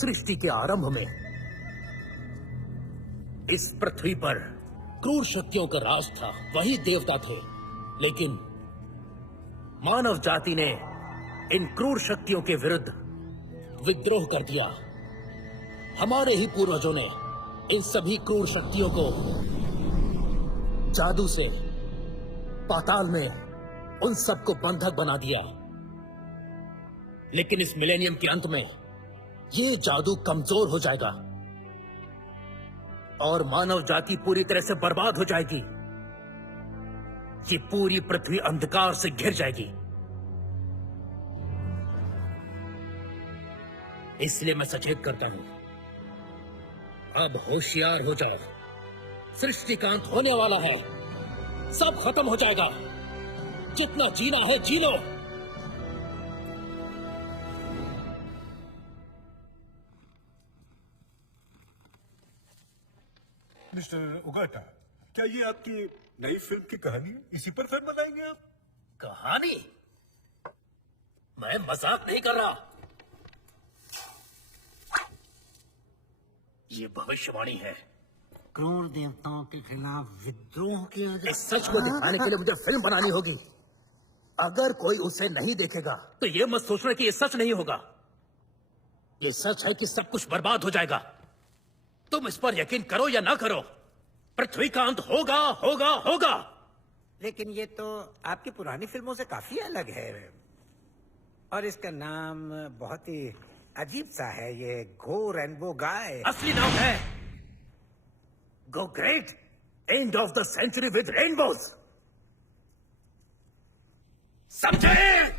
सृष्टि के आरंभ में इस पृथ्वी पर क्रूर शक्तियों का राज था, वही देवता थे। लेकिन मानव जाति ने इन क्रूर शक्तियों के विरुद्ध विद्रोह कर दिया। हमारे ही पूर्वजों ने इन सभी क्रूर शक्तियों को जादू से पाताल में उन सबको बंधक बना दिया। लेकिन इस मिलेनियम के अंत में ये जादू कमजोर हो जाएगा और मानव जाति पूरी तरह से बर्बाद हो जाएगी। ये पूरी पृथ्वी अंधकार से घिर जाएगी। इसलिए मैं सचेत करता हूं, अब होशियार हो जाओ। सृष्टि का अंत होने वाला है, सब खत्म हो जाएगा। जितना जीना है जी लो। मिस्टर ओगाटा, क्या ये आपकी नई फिल्म की कहानी है? इसी पर फिल्म बनाएंगे आप? कहानी? मैं मजाक नहीं कर रहा। ये भविष्यवाणी है। क्रूर देवताओं के खिलाफ विद्रोह किया जाए। इस सच को दिखाने के लिए मुझे फिल्म बनानी होगी। अगर कोई उसे नहीं देखेगा तो ये मत सोचना कि ये सच नहीं होगा। ये सच है कि सब कुछ बर्बाद हो जाएगा। तुम इस पर यकीन करो या ना करो, पृथ्वी का अंत होगा होगा होगा। लेकिन ये तो आपकी पुरानी फिल्मों से काफी अलग है और इसका नाम बहुत ही अजीब सा है, ये गो रेनबो गाय। असली नाम है go great end of the century with rainbows. समझे?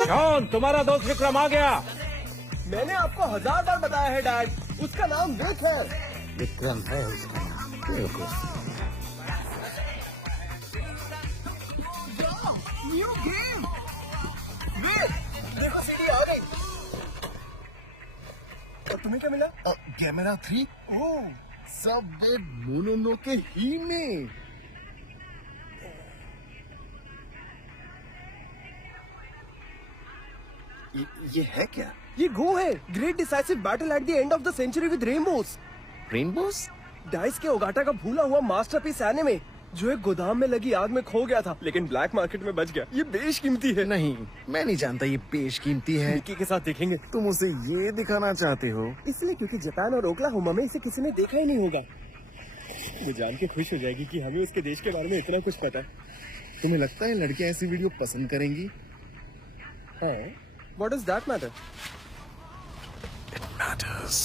शॉन, तुम्हारा दोस्त विक्रम आ गया। मैंने आपको 1000 बार बताया है डैड, उसका नाम विक है। विक्रम है उसका नाम। New game. देखो सीडी आ गई। और तुम्हें क्या मिला? कैमरा 3। ओह, सब वे मोनोनो के ही में। ये है क्या? ये गो है, great decisive battle at the end of the century with rainbows. Rainbows? Dice के ओगाटा का भूला हुआ मास्टरपीस एनिमे जो एक गोदाम में लगी आग में खो गया था, लेकिन ब्लैक मार्केट में बच गया। ये बेशकीमती है। नहीं, मैं नहीं जानता ये बेशकीमती है। निकी के साथ देखेंगे। तुम उसे ये दिखाना चाहते हो? इसलिए क्योंकि जापान और ओक्लाहोमा में इसे किसी ने देखा ही नहीं होगा। वो जान के खुश हो जाएगी कि हमें उसके देश के बारे में इतना कुछ पता है। तुम्हें लगता है लड़कियां ऐसी वीडियो पसंद करेंगी? हाँ, what does that matter? It matters.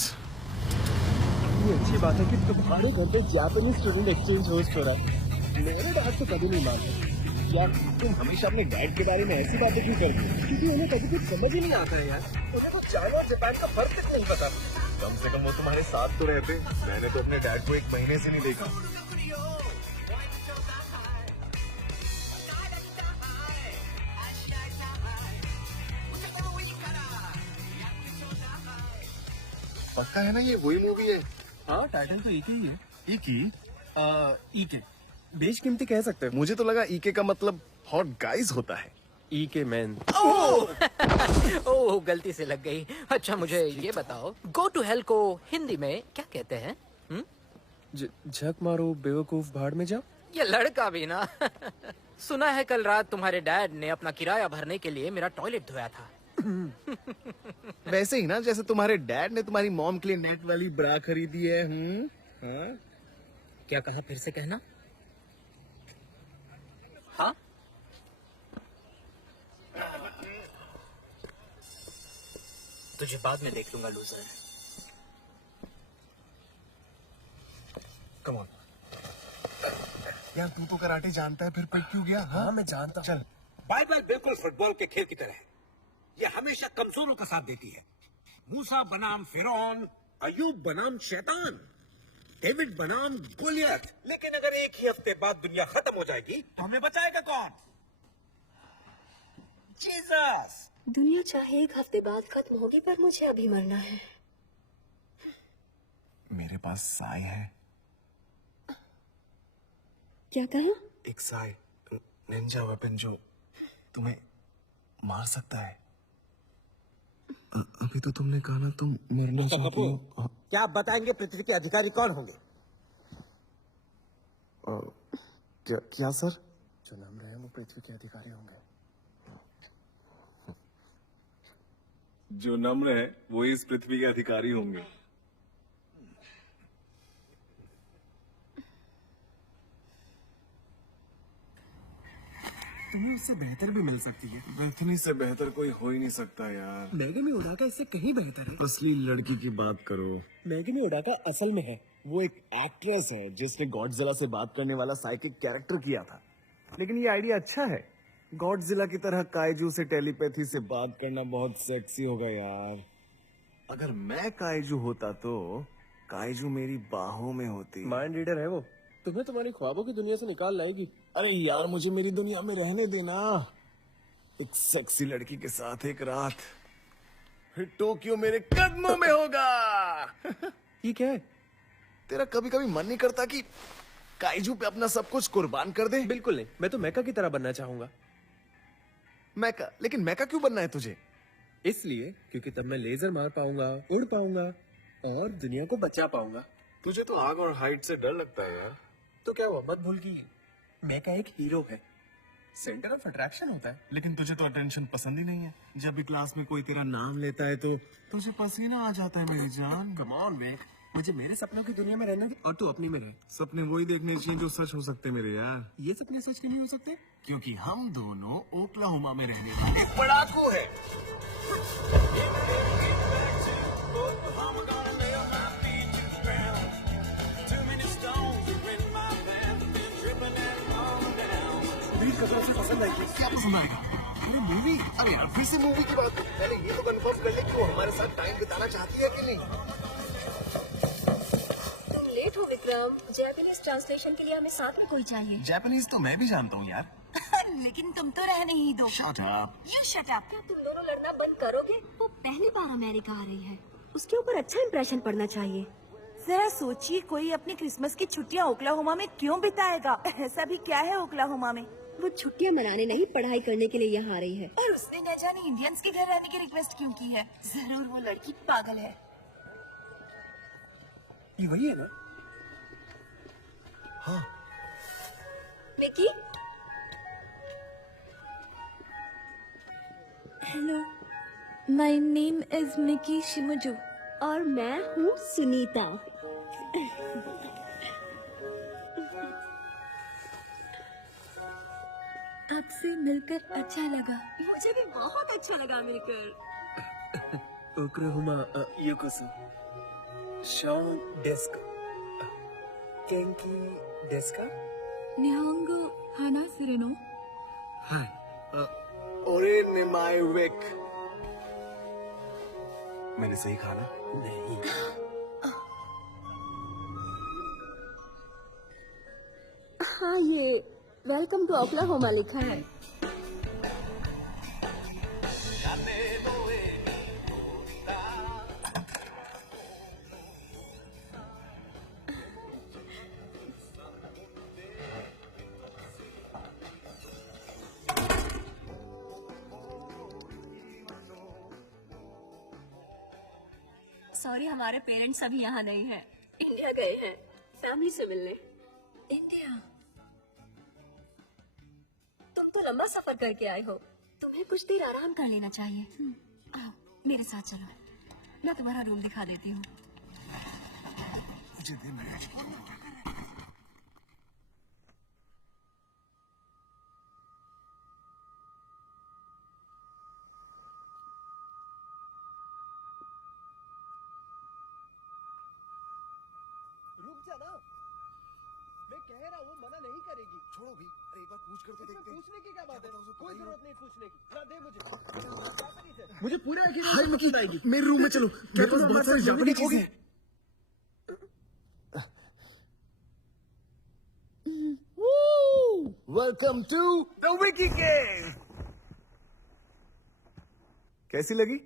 ये अच्छी बात है कि तुम्हारे घर पे जापानीज स्टूडेंट एक्सचेंज होस्ट हो रहा है। मेरे डैड तो कभी नहीं मानते। यार, तुम हमेशा अपने डैड के बारे में ऐसी बातें क्यों करते हो? क्योंकि उन्हें कभी कुछ समझ ही नहीं आता है यार। उनको चाइना और जापान का फर्क तक नहीं पता। कम से कम वो तुम्हारे साथ तो रहते। मैंने तो अपने डैड को 1 महीने से नहीं देखा। पक्का है ना ये वही मूवी है? हाँ, टाइटल तो एक ही है। एक ही? ईके बेशकीमती कह सकते हैं। मुझे तो लगा ईके का मतलब हॉट गाइज होता है। ईके मैन। ओह गलती से लग गई। अच्छा मुझे ये बताओ, गो टू हेल को हिंदी में क्या कहते हैं? झक मारो बेवकूफ, भाड़ में जाओ। ये लड़का भी ना। सुना है कल रात तुम्हारे डैड ने अपना किराया भरने के लिए मेरा टॉयलेट धोया था। वैसे ही ना जैसे तुम्हारे डैड ने तुम्हारी मॉम के लिए नेट वाली ब्रा खरीदी है। हाँ? क्या कहा, फिर से कहना। हाँ तुझे बाद में देख लूंगा लूजर। कम ऑन यार, तू तो कराटे जानता है, फिर पिट क्यों गया? हाँ मैं जानता हूँ। चल। बाइबल बिल्कुल फुटबॉल के खेल की तरह है। ये हमेशा कमजोरों का साथ देती है। मूसा बनाम फिरौन, अयूब बनाम शैतान, डेविड बनाम गोलियत। लेकिन अगर एक ही हफ्ते बाद दुनिया खत्म हो जाएगी तो हमें बचाएगा कौन? जीसस। दुनिया चाहे एक हफ्ते बाद खत्म होगी, पर मुझे अभी मरना है। मेरे पास साय है। क्या कहा? एक साय, निंजा वेपन जो तुम्हें मार सकता है। अभी तो तुमने कहा ना तुम मरना चाहती हो। क्या आप बताएंगे पृथ्वी के अधिकारी कौन होंगे? क्या सर? जो नाम रहे वो पृथ्वी के अधिकारी होंगे। जो नम्र है वो इस पृथ्वी के अधिकारी होंगे। तुम्हें उससे बेहतर भी मिल सकती है। बेहतरी से बेहतर कोई हो ही नहीं सकता यार। मैगमी ओडाका इससे कहीं बेहतर है। असली लड़की की बात करो। मैगमी ओडाका असल में है, वो एक एक्ट्रेस है जिसने गॉडजिला से बात करने वाला साइकिक कैरेक्टर किया था। लेकिन ये आइडिया अच्छा है। गॉडजिला की तरह काइजू से टेलीपैथी से बात करना बहुत सेक्सी होगा यार। अगर मैं काइजू होता तो काइजू मेरी बाहों में होती। माइंड रीडर है वो, तुम्हें तुम्हारी ख्वाबों की दुनिया से निकाल लाएगी। अरे यार मुझे मेरी दुनिया में रहने देना। एक सेक्सी लड़की के साथ एक रात, फिर टोक्यो मेरे कदमों में होगा। ये क्या है? तेरा कभी कभी मन नहीं करता कि काइजू पे अपना सब कुछ कुर्बान कर दे? बिल्कुल नहीं, मैं तो मैका की तरह बनना चाहूंगा। मैका? लेकिन मैका क्यों बनना है तुझे? इसलिए क्योंकि तब मैं लेजर मार पाऊंगा, उड़ पाऊंगा और दुनिया को बचा पाऊंगा। तुझे तो आग और हाइट से डर लगता है यार। तो क्या हुआ, मत भूल कि मैका एक हीरो है, सेंटर ऑफ अट्रैक्शन होता है। लेकिन तुझे तो अटेंशन पसंद ही नहीं है। जब भी क्लास में कोई तेरा नाम लेता है तो तुझे पसीना आ जाता है मेरी जान। कम ऑन वेक, मुझे मेरे सपनों की दुनिया में रहने दे और तू अपनी में रह। सपने वही देखने चाहिए जो सच हो सकते मेरे यार। ये सपने सच क्यों नहीं हो सकते? क्योंकि हम दोनों ओक्लाहोमा में रहने वाले पढ़ाकू है। पसंद आएगी? क्या पसंद आएगा? अरे मूवी। अरे यार फिर से मूवी की बात। पहले ये तो कंफर्म कर ले कि वो हमारे साथ टाइम बिताना चाहती है कि नहीं। लेट हो विक्रम, जापानीज ट्रांसलेशन के लिए हमें साथ में कोई चाहिए। जापानीज तो मैं भी जानता हूँ यार। लेकिन तुम तो रहने ही दो। Shut up. You shut up. क्या तुम दोनों लड़ना बंद करोगे? वो पहली बार अमेरिका आ रही है, उसके ऊपर अच्छा इंप्रेशन पड़ना चाहिए। जरा सोचिए, कोई अपनी क्रिसमस की छुट्टियां ओक्लाहोमा में क्यों बिताएगा? ऐसा भी क्या है ओक्लाहोमा में? वो छुट्टियां मनाने नहीं, पढ़ाई करने के लिए यहाँ आ रही है। और उसने न जाने इंडियंस के घर रहने की रिक्वेस्ट क्यों की है? जरूर वो लड़की पागल है। ये वही है ना? हाँ। Vicky, hello, my name is Miki Shimizu. और मैं हूँ सुनीता। आपसे मिलकर अच्छा लगा। मुझे भी बहुत अच्छा लगा मिलकर। ओक्लाहोमा योकोसो। शॉन डेस्क केंकी डेस्का। निहोंगो हाना सुरेनो। हाय। ओरे नेमाय वेक। मैंने सही कहा ना? नहीं। हाँ, ये वेलकम टू ओक्लाहोमा लिखा है। सॉरी, हमारे पेरेंट्स अभी यहाँ नहीं है, इंडिया गए हैं फैमिली से मिलने। इंडिया? तुम तो लंबा सफर करके आए हो, तुम्हें कुछ देर आराम कर लेना चाहिए। आओ मेरे साथ चलो, मैं तुम्हारा रूम दिखा देती हूँ। रुक जा ना, मैं कह रहा हूँ मना नहीं करेगी। छोड़ो भी, अरे एक बार पूछ कर तो इसमें देखते हैं। पूछने की क्या बात है? क्या पता उसे कोई पता ही जरूरत हो। नहीं पूछने की। ना दे मुझे। मुझे पूरे यकीन है पसंद आएगी। मेरे रूम में चलो, मेरे पास बहुत सारी जापानी चीजें हैं। Welcome to the wiki game. कैसी लगी?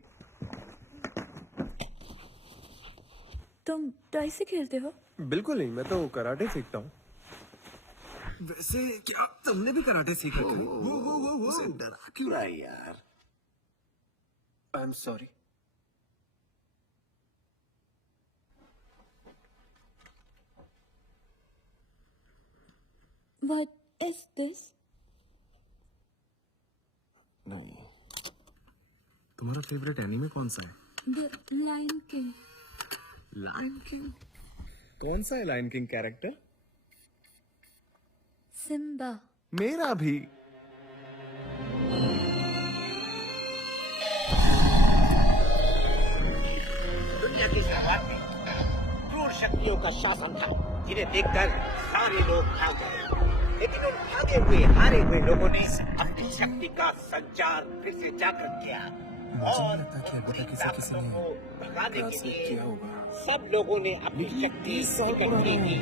तुम डाई से खेलते हो? बिल्कुल नहीं, मैं तो कराटे सीखता हूँ। वैसे क्या तुमने भी कराटे सीखा था? वो उसे डरा क्यों रहा है यार? I am sorry. What is this? नहीं। तुम्हारा फेवरेट एनिमे कौन सा है? The Lion King. Lion King? कौन सा है लायन किंग कैरेक्टर? Simba. मेरा भी। दुनिया की शुरुआत में क्रूर शक्तियों का शासन था, जिन्हें देखकर सारे लोग भाग गए। लेकिन उन भागे हुए हारे हुए लोगों ने अपनी शक्ति का संचार फिर से जागृत किया और पूरी ताकतों को भगाने के लिए सब लोगों ने अपनी शक्ति इकट्ठी की।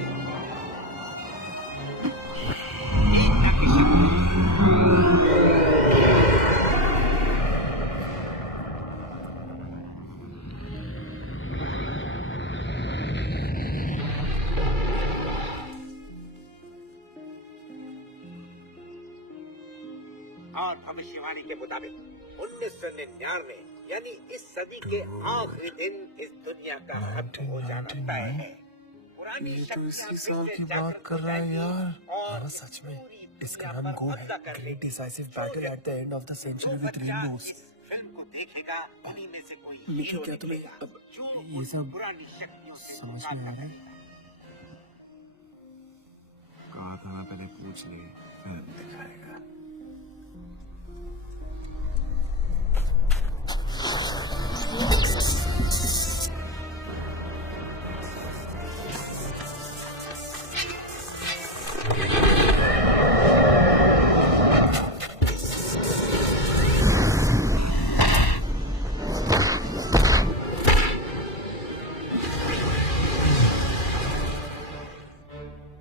और भविष्यवाणी के मुताबिक 1999 यानी इस सदी के आखिरी दिन इस दुनिया का खत्म हो जाना तय है। पुरानी शक्तियां फिर से जागृत हो जाएंगी और सच में पूरी इसका दुनिया नाम पर गो है। कब्जा कर ग्रेट लेगी। डिसाइसिव जो बैटल एट द व्यक्ति एंड ऑफ द सेंचुरी दो विद बच्चा रेनबोस। इस फिल्म को देखेगा, उन्हीं में से कोई लेकिन हीरो क्या तुम्हें निकलेगा, अब जो ये उन सब पुरानी शक्तियों से समझ में आ मुकाबला रहा है? करेगा। कहा था ना पहले पूछ ले, फिर दिखाएगा।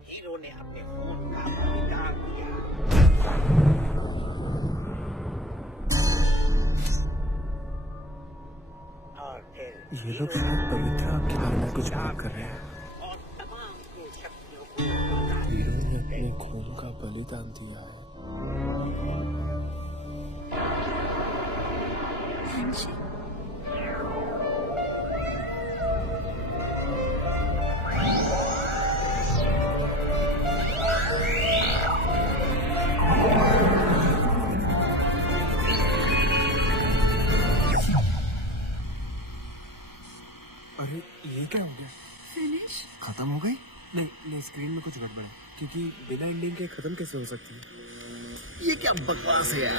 हीरो ने अपने खून का बलिदान दिया। और फिर ये लोग शायद पवित्रा के बारे में कुछ बात कर रहे हैं। और तमाम क्रूर शक्तियों को हीरो ने अपने खून का बलिदान दिया है। अरे ये क्या हो गया? खत्म हो गई? नहीं, स्क्रीन में कुछ गड़बड़ है, क्योंकि बिना एंडिंग के खत्म कैसे हो सकती है? ये क्या बकवास है यार?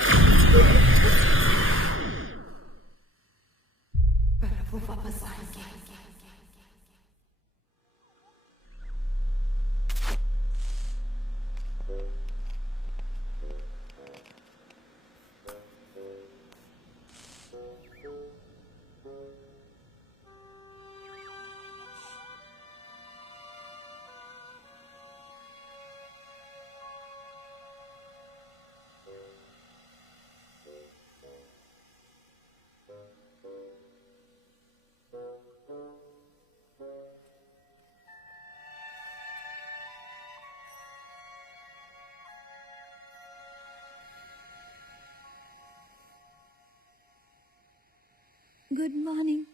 Good morning.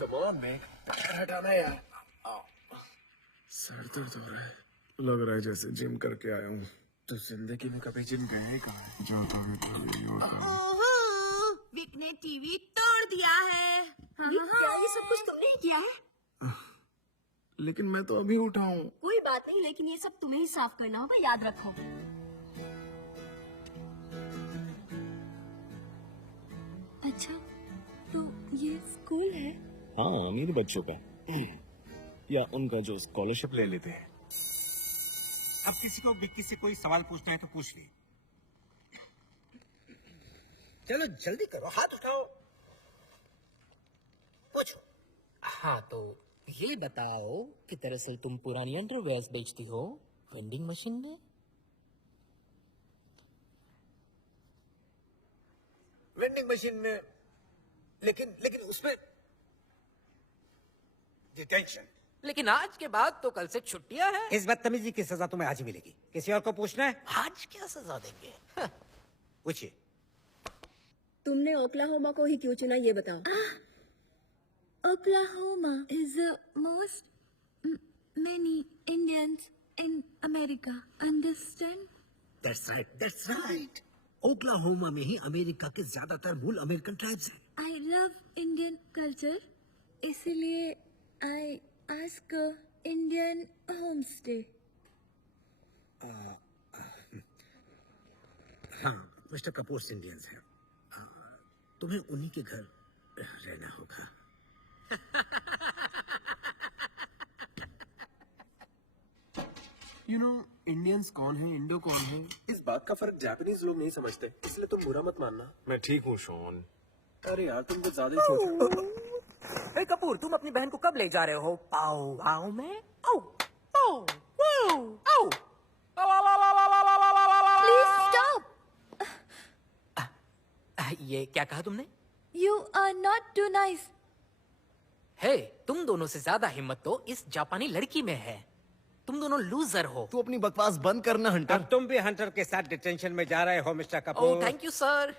Come on man, हटाना यार। सर दर्द हो रहा है, लग रहा है जैसे जिम करके आया हूँ। तो जिंदगी में कभी जिम गए कहाँ है? जो तो यही होता है। विक ने टीवी तोड़ दिया है। क्या ये सब कुछ तुमने ही किया है? लेकिन मैं तो अभी उठा हूँ। कोई बात नहीं, लेकिन ये सब तुम्हें ही साफ करना होगा, याद रखो। अच्छा, तो ये स्कूल है? हाँ, अमीर बच्चों का, या उनका जो स्कॉलरशिप ले लेते हैं। अब किसी को विक्की से कोई सवाल पूछना है तो पूछ ले। चलो जल्दी करो, हाथ उठाओ, पूछो। हाँ, तो ये बताओ कि दरअसल तुम पुरानी अंडरवेयर्स बेचती हो वेंडिंग मशीन में? वेंडिंग मशीन में, लेकिन उसमें डिटेंशन। लेकिन आज के बाद तो कल से छुट्टियां हैं। इस बदतमीजी की सजा तुम्हें आज ही मिलेगी। किसी और को पूछना है? आज क्या सजा देंगे? पूछिए। तुमने ओक्लाहोमा को ही क्यों चुना, ये बताओ। Oklahoma is the most many Indians in America. Understand? That's right. Oklahoma में ही अमेरिका के ज्यादातर मूल अमेरिकन ट्राइब्स हैं। I love Indian culture. इसलिए I ask a Indian homestay. हाँ, मिस्टर कपूर इंडियंस हैं। तुम्हें उन्हीं के घर रहना होगा। यू नो, इंडियंस कौन है, इंडो कौन है, इस बात का फर्क जापानीज लोग नहीं समझते, इसलिए तुम बुरा मत मानना। मैं ठीक हूँ शॉन। अरे यार, तुम कुछ ज्यादा ही सोच रहे हो। ए कपूर, तुम अपनी बहन को कब ले जा रहे हो? पाओ आओ में? आओ आओ आओ आओ। Please stop. ये क्या कहा तुमने? You are not too nice. हे, तुम दोनों से ज्यादा हिम्मत तो इस जापानी लड़की में है। तुम दोनों लूजर हो। तू अपनी बकवास बंद करना हंटर। अब तुम भी हंटर के साथ डिटेंशन में जा रहे हो mister oh, Kapoor. Thank you sir.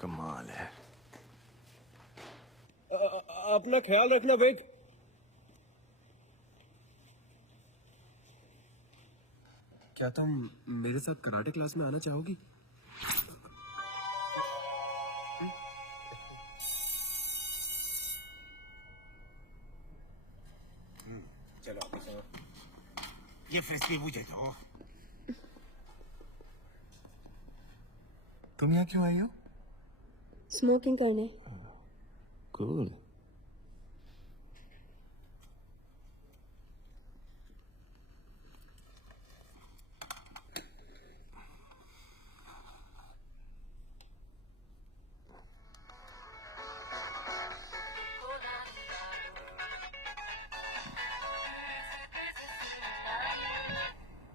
कमाल है। अपना ख्याल रखना विक। क्या तुम मेरे साथ कराटे क्लास में आना चाहोगी? चलो, ये फ्रिस्बी मुझे दो। तुम यहाँ क्यों आई हो? स्मोकिंग करने। Cool.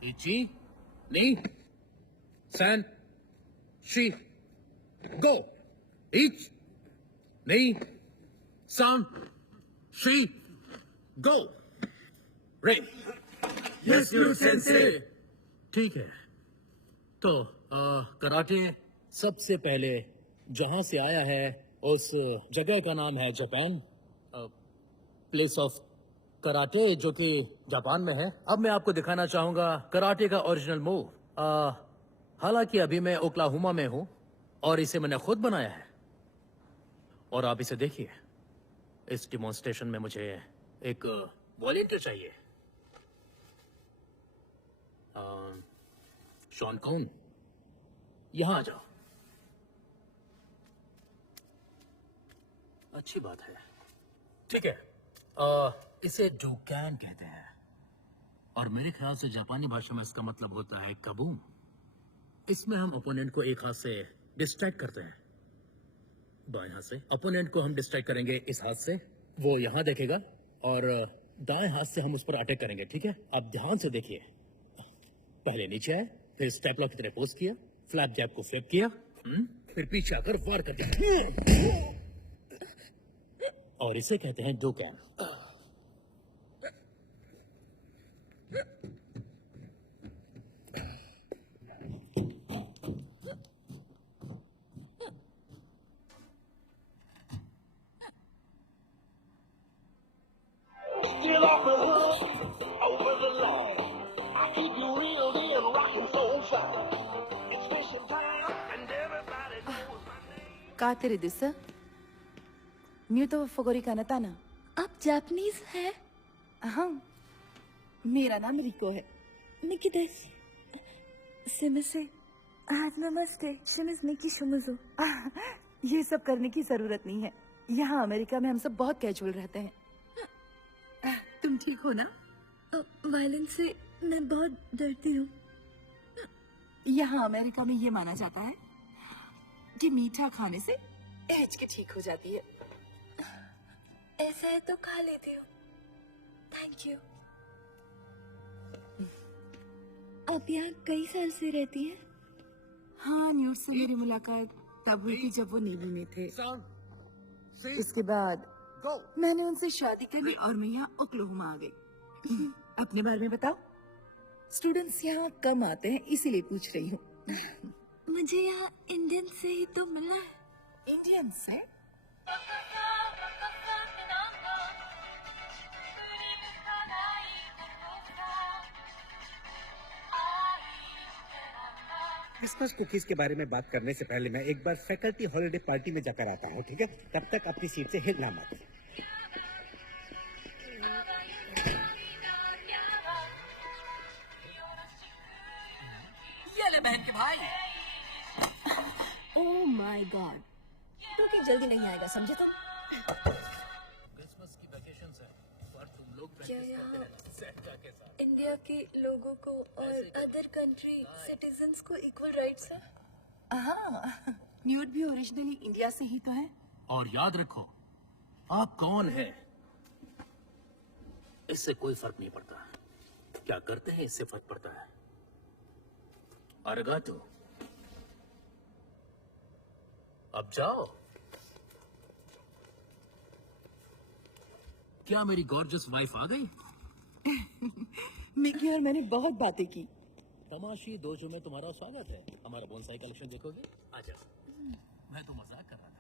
Ichi, Ni, San, Shi, go. Each, Ni, San, Shi, go. Ready. Yes, you sensei. ठीक है। तो कराटे सबसे पहले जहां से आया है उस जगह का नाम है जापान, प्लेस ऑफ कराटे, जो कि जापान में है। अब मैं आपको दिखाना चाहूंगा कराटे का ओरिजिनल मूव। हालांकि अभी मैं ओक्लाहोमा में हूं और इसे मैंने खुद बनाया है, और आप इसे देखिए। इस डिमॉन्स्ट्रेशन में मुझे एक वॉलंटियर चाहिए। शॉन कौन, यहां आ जाओ। अच्छी बात है। ठीक है, इसे डोकैन कहते हैं, और मेरे ख्याल से जापानी भाषा में इसका मतलब होता है कबूम। इसमें हम ओपोनेंट को एक हाथ से डिस्ट्रैक्ट करते हैं, बाएं हाथ से। ओपोनेंट को हम डिस्ट्रैक्ट करेंगे इस हाथ से, वो यहां देखेगा, और दाएं हाथ से हम उस पर अटैक करेंगे। ठीक है, अब ध्यान से देखिए। पहले नीचे आए, फिर स्टेप लॉक की तरह पोस्ट किया, फ्लैप जैब को फ्लिप किया, फिर पीछे आकर वार कर दिया, और इसे कहते हैं डोकैन। Still off the hook, over the line. I keep you real, then rockin' so fine. It's fishing time, and everybody knows my name. Kateri disa? Mute fogori kanatana. आप जापानीज हैं? हाँ, मेरा नाम रिको है. निकी देश. सिमिसे. नमस्ते. शिमिस निकी शुमुजो. ये सब करने की जरूरत नहीं है. यहाँ अमेरिका में हम सब बहुत कैजुअल रहते हैं. तुम ठीक हो ना? वायलेंस से मैं बहुत डरती हूँ. यहाँ अमेरिका में ये माना जाता है कि मीठा खाने से एज की ठीक हो जाती है. ऐसा है तो खा लेती हूँ. Thank you. आप यहाँ कई साल से रहती हैं? हाँ, न्यूयॉर्क से मेरी मुलाकात तब हुई थी जब वो नेवी में थे. इसके बाद मैंने उनसे शादी कर ली और मैं यहाँ ओक्लाहोमा आ गई. अपने बारे में बताओ. स्टूडेंट्स यहाँ कम आते हैं इसीलिए पूछ रही हूँ. मुझे यहाँ इंडियन से ही तो मिला है. इंडियन से? क्रिसमस कुकीज के बारे में बात करने से पहले मैं एक बार फैकल्टी हॉलिडे पार्टी में जाकर आता हूँ, ठीक है? तब तक अपनी सीट से हिलना मत. ये ले बहन के भाई. Oh my God. टोकी जल्दी नहीं आएगा, समझे तुम? क्रिसमस की वैकेशन है और तुम लोग क्या यहाँ इंडिया के लोगों को और अदर कंट्री सिटीजन्स को इक्वल राइट्स है? हाँ, न्यूयॉर्क भी ओरिजिनली इंडिया से ही तो है. और याद रखो, आप कौन हैं? इससे कोई फर्क नहीं पड़ता. क्या करते हैं इससे फर्क पड़ता है. अरगातो, अब जाओ. क्या मेरी गॉर्जियस वाइफ आ गई? मिकी और मैंने बहुत बातें की. तमाशी दोजो में तुम्हारा स्वागत है. हमारा बोनसाई कलेक्शन देखोगे? आजा. मैं तो मजाक कर रहा था.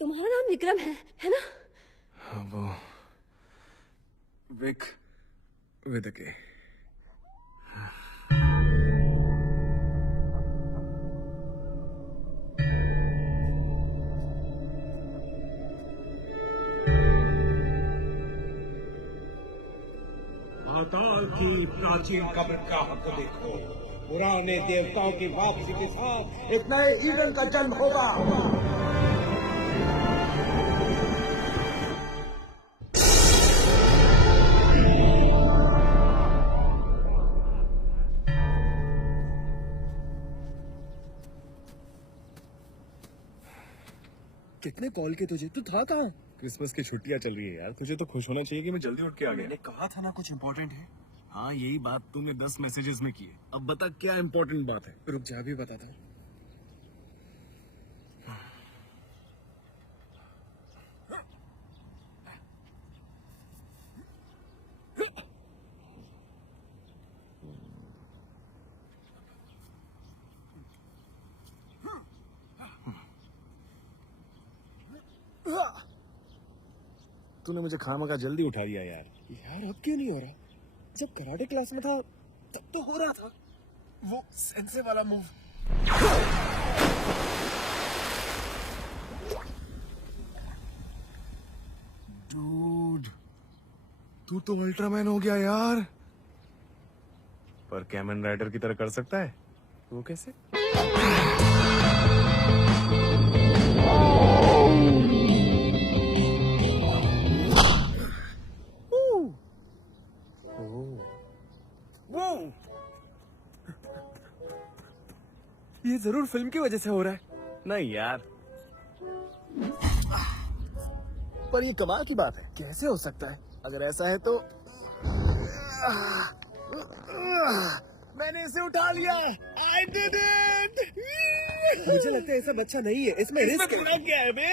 तुम्हारा नाम विक्रम है ना? वो विक विद के. पाताल की प्राचीन कब्रगाह को देखो. पुराने देवताओं की वापसी के साथ एक नए ईडन का जन्म होगा. कितने कॉल के तुझे? तू था कहाँ? क्रिसमस की छुट्टियां चल रही है यार. तुझे तो खुश होना चाहिए कि मैं जल्दी उठ के आ गया. मैंने कहा था ना कुछ इम्पोर्टेंट है. हाँ, यही बात तूने 10 मैसेजेस में की है. अब बता क्या इम्पोर्टेंट बात है. रुक जा, भी बताता हूँ. तूने मुझे खामखा जल्दी उठा दिया यार. यार अब क्यों नहीं हो रहा? जब कराटे क्लास में था तब तो हो रहा था. वो सेंसे वाला मूव. डूड, तू तो अल्ट्रामैन हो गया यार। पर कैमन राइडर की तरह कर सकता है? वो कैसे? ये जरूर फिल्म की वजह से हो रहा है। नहीं यार, पर ये कमाल की बात है। कैसे हो सकता है? अगर ऐसा है तो मैंने इसे उठा लिया। I did it! मुझे लगता है ऐसा बच्चा नहीं है। इसमें रिस्क करना क्या है बे?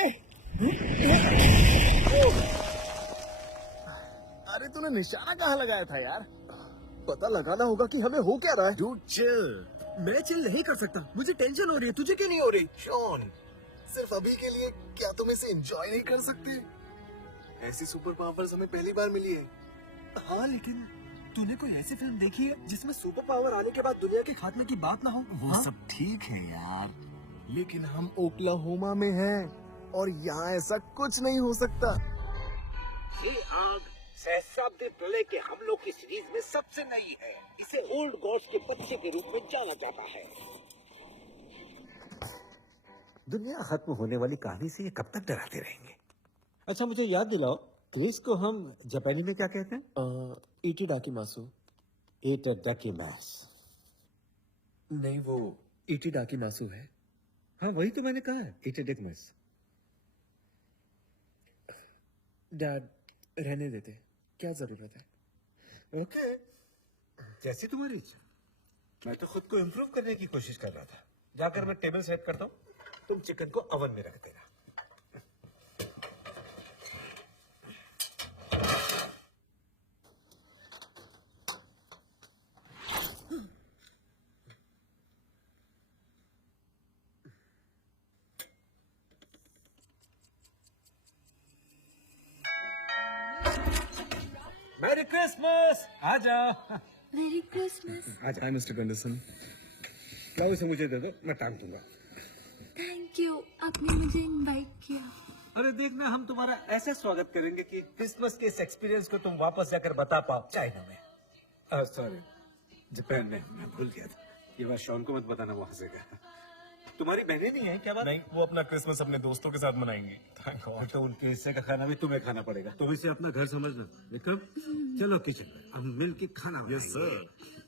अरे तूने निशाना कहाँ लगाया था यार? पता लगाना होगा कि हमें हो क्या रहा है। Dude, chill. मैं चिल नहीं कर सकता। मुझे टेंशन हो रही है। तुझे क्यों नहीं हो रही? शॉन, सिर्फ अभी के लिए क्या तुम इसे एंजॉय नहीं कर सकते? ऐसी सुपर पावर्स हमें पहली बार मिली है। हाँ, लेकिन तूने कोई ऐसी फिल्म देखी है जिसमें सुपर पावर आने के बाद दुनिया के खात्मे की बात ना हो? वो सब ठीक है यार, लेकिन हम ओक्लाहोमा में हैं और यहाँ ऐसा कुछ नहीं हो सकता। ये आग सहस्राब्दी प्रलय के हमलों की सीरीज में सबसे नई है। इसे ओल्ड गॉड्स के बच्चे के रूप में जाना जाता है। दुनिया खत्म होने वाली कहानी से ये कब तक डराते रहेंगे? अच्छा मुझे याद दिलाओ, क्रिस को हम जापानी में क्या कहते हैं? इटी डाकी मासू। इटाडाकिमास। नहीं, वो इटी डाकी मासू है। हाँ वही तो मैंने कहा, इटाडाकिमास। डैड रहने देते, क्या जरूरत है? ओके, जैसी तुम्हारी इच्छा। मैं तो खुद को इम्प्रूव करने की कोशिश कर रहा था। जाकर मैं टेबल सेट करता हूँ, तुम चिकन को ओवन में रख देना। मेरी क्रिसमस! आ जाओ। मेरी क्रिसमस। आज हाय मिस्टर गंडरसन। लाओ इसे मुझे दे दो, मैं टांग दूंगा। थैंक यू, आपने मुझे इनवाइट किया। अरे देखना, हम तुम्हारा ऐसे स्वागत करेंगे कि क्रिसमस के इस एक्सपीरियंस को तुम वापस जाकर बता पाओ। चाइना में, सॉरी, जापान में। मैं भूल गया था। ये बात शॉन को मत बताना, वो हंसेगा। तुम्हारी बहनें नहीं है क्या बात? नहीं, वो अपना क्रिसमस अपने दोस्तों के साथ मनाएंगे। Thank God. तो उनके हिस्से का खाना भी तुम्हें खाना पड़ेगा। तुम इसे अपना घर समझना। विक्रम, चलो किचन में, हम मिल के खाना बनाएंगे। Yes sir.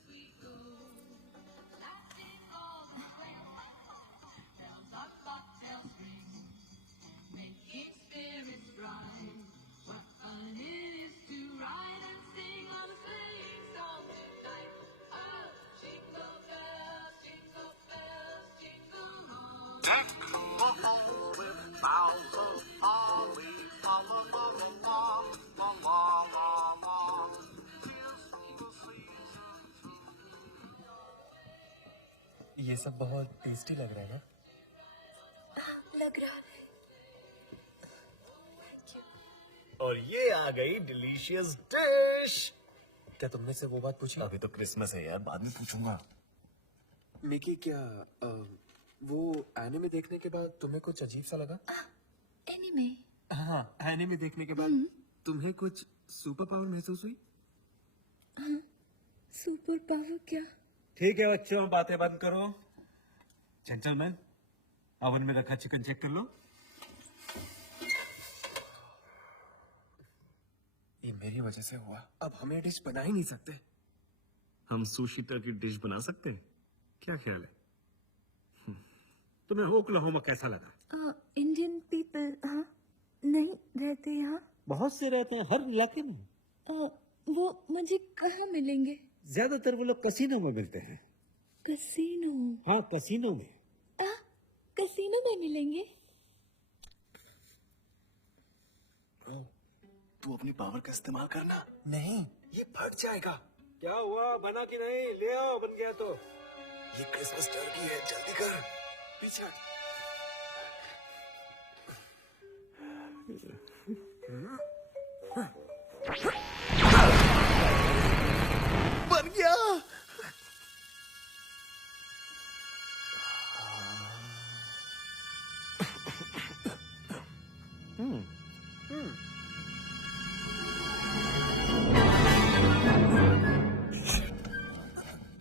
ये सब बहुत टेस्टी लग रहा है ना? लग रहा है। और ये आ गई डिलीशियस डिश। क्या तुमने से वो बात पूछी? अभी तो क्रिसमस है यार, बाद में पूछूंगा। मिकी, क्या वो एनिमे देखने के बाद तुम्हें कुछ अजीब सा लगा? एनीमे? हाँ, एनिमे देखने के बाद तुम्हें कुछ सुपर पावर महसूस हुई? हाँ, सुपर पावर क्या? ठीक है बच्चों, बातें बंद करो। जेंटलमैन, ओवन में रखा चिकन चेक कर लो। ये मेरी वजह से हुआ। अब हम ये डिश बना ही नहीं सकते। हम सुशी टर्की डिश बना सकते हैं, क्या ख्याल है? तुम्हें ओक्लाहोमा कैसा लगा? इंडियन पीपल हाँ नहीं रहते यहाँ। बहुत से रहते हैं हर इलाके में। वो मुझे कहाँ मिलेंगे? ज्यादातर वो लोग कसीनो में मिलते हैं। कसीनो? हाँ, कसीनो में। कसीनो में मिलेंगे? तू अपनी पावर का इस्तेमाल करना। नहीं, ये फट जाएगा। क्या हुआ, बना कि नहीं? ले आओ, बन गया तो। ये क्रिसमस टर्की है, जल्दी कर। पीछे हट। बन गया।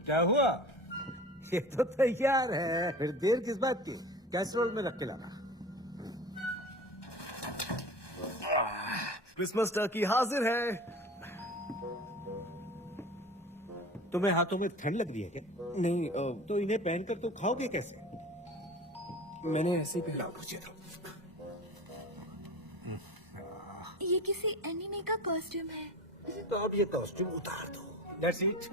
क्या हुआ? ये तो तैयार है, फिर देर किस बात की? कैसरोल में रख के लाना। क्रिसमस टर्की हाजिर है। तुम्हें हाथों में ठंड लग रही है क्या? नहीं तो इन्हें पहनकर तो खाओगे कैसे? मैंने ऐसे ही पहना। ये किसी एनिमे का कॉस्ट्यूम है। तो अब ये कॉस्ट्यूम उतार दो। That's it.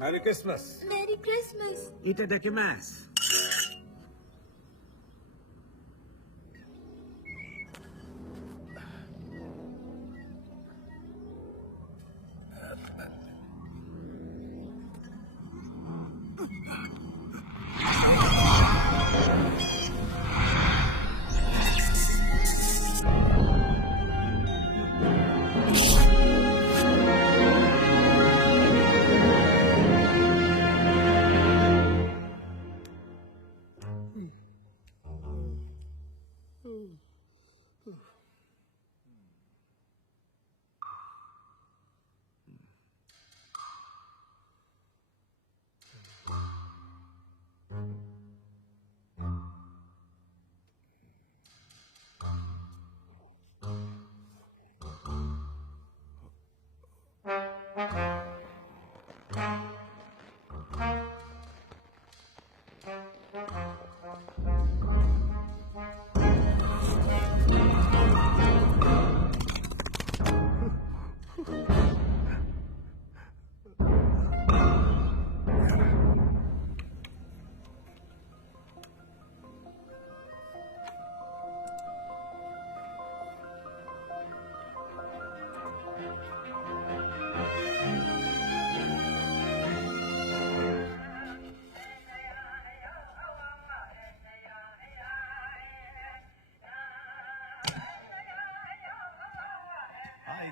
Merry Christmas. Merry Christmas. Itadakimasu.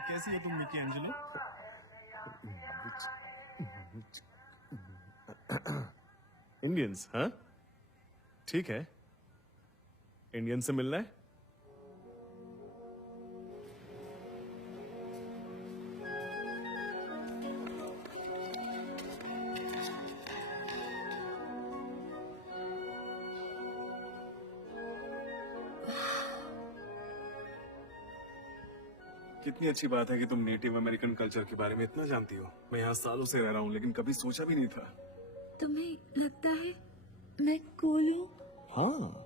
कैसी है तुम मिकी एंजेलो? इंडियंस, हाँ? ठीक है, इंडियन से मिलना है? कितनी अच्छी बात है कि तुम नेटिव अमेरिकन कल्चर के बारे में इतना जानती हो। मैं यहाँ सालों से रह रहा हूँ लेकिन कभी सोचा भी नहीं था। तुम्हें लगता है मैं कूल हूँ? हाँ।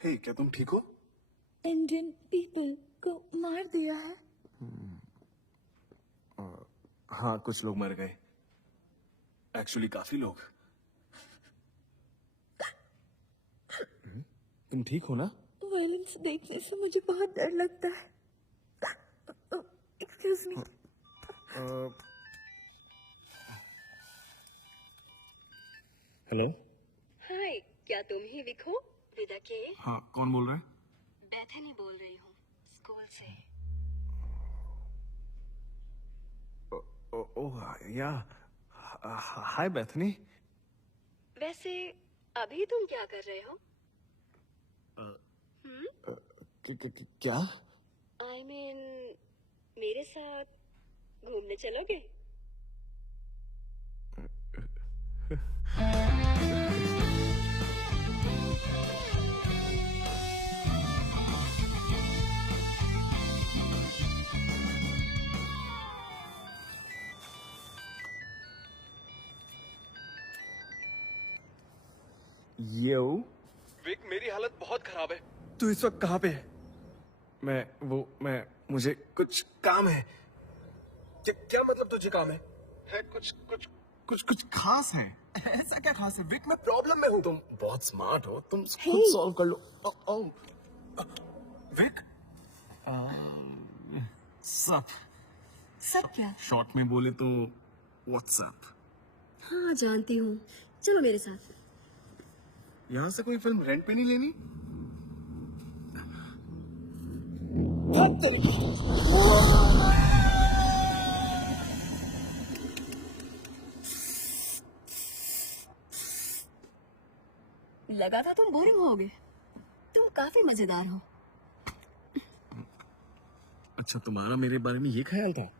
हे, क्या तुम ठीक हो? इंडियन पीपल को मार दिया है। हाँ, कुछ लोग मर गए। एक्चुअली काफी लोग। तुम ठीक हो ना? वायलेंस देखने से मुझे बहुत डर लगता है। Excuse me. हेलो। हाय, क्या तुम ही विक हो? विदा के? हाँ, कौन बोल रहा है? बेथनी बोल रही हूँ, स्कूल से। या हाय बेथनी। वैसे अभी तुम क्या कर रहे हो? क्या? आई मीन मेरे साथ घूमने चलोगे? यो विक, मेरी हालत बहुत खराब है। तू इस वक्त कहाँ पे है? मुझे कुछ काम है। क्या मतलब तुझे काम है? कुछ खास है। ऐसा क्या खास है विक? मैं प्रॉब्लम में हूँ। तुम बहुत स्मार्ट हो, तुम खुद सॉल्व कर लो। विक, सब क्या? शॉर्ट में बोले तो व्हाट्सएप। हाँ जानती हूँ, चलो मेरे साथ। यहाँ से कोई फिल्म रेंट पे नहीं लेनी? लगा था तुम बोरिंग होगे, तुम काफी मजेदार हो। अच्छा, तुम्हारा मेरे बारे में ये ख्याल था?